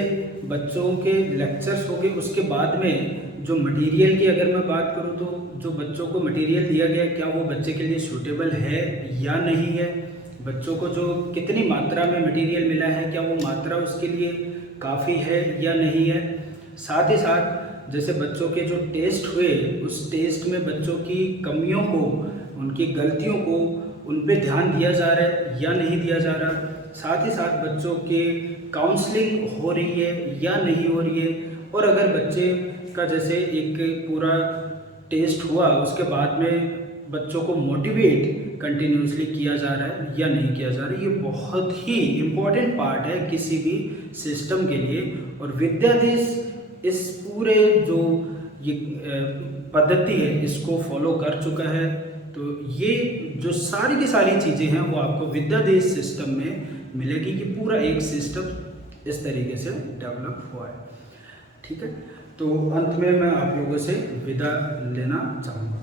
बच्चों के लेक्चर्स हो गए, उसके बाद में जो मटेरियल की अगर मैं बात करूँ तो जो बच्चों को मटेरियल दिया गया क्या वो बच्चे के लिए सूटेबल है या नहीं है, बच्चों को जो कितनी मात्रा में मटेरियल मिला है, क्या वो मात्रा उसके लिए काफ़ी है या नहीं है। साथ ही साथ जैसे बच्चों के जो टेस्ट हुए, उस टेस्ट में बच्चों की कमियों को, उनकी गलतियों को, उन पे ध्यान दिया जा रहा है या नहीं दिया जा रहा। साथ ही साथ बच्चों के काउंसलिंग हो रही है या नहीं हो रही है। और अगर बच्चे का जैसे एक पूरा टेस्ट हुआ, उसके बाद में बच्चों को मोटिवेट कंटिन्यूसली किया जा रहा है या नहीं किया जा रहा है, ये बहुत ही इम्पोर्टेंट पार्ट है किसी भी सिस्टम के लिए। और विद्यादेश इस पूरे जो ये पद्धति है इसको फॉलो कर चुका है। तो ये जो सारी की सारी चीज़ें हैं वो आपको विद्यादेश सिस्टम में मिलेगी कि पूरा एक सिस्टम इस तरीके से डेवलप हुआ है। ठीक है, तो अंत में मैं आप लोगों से विदा लेना चाहूँगा।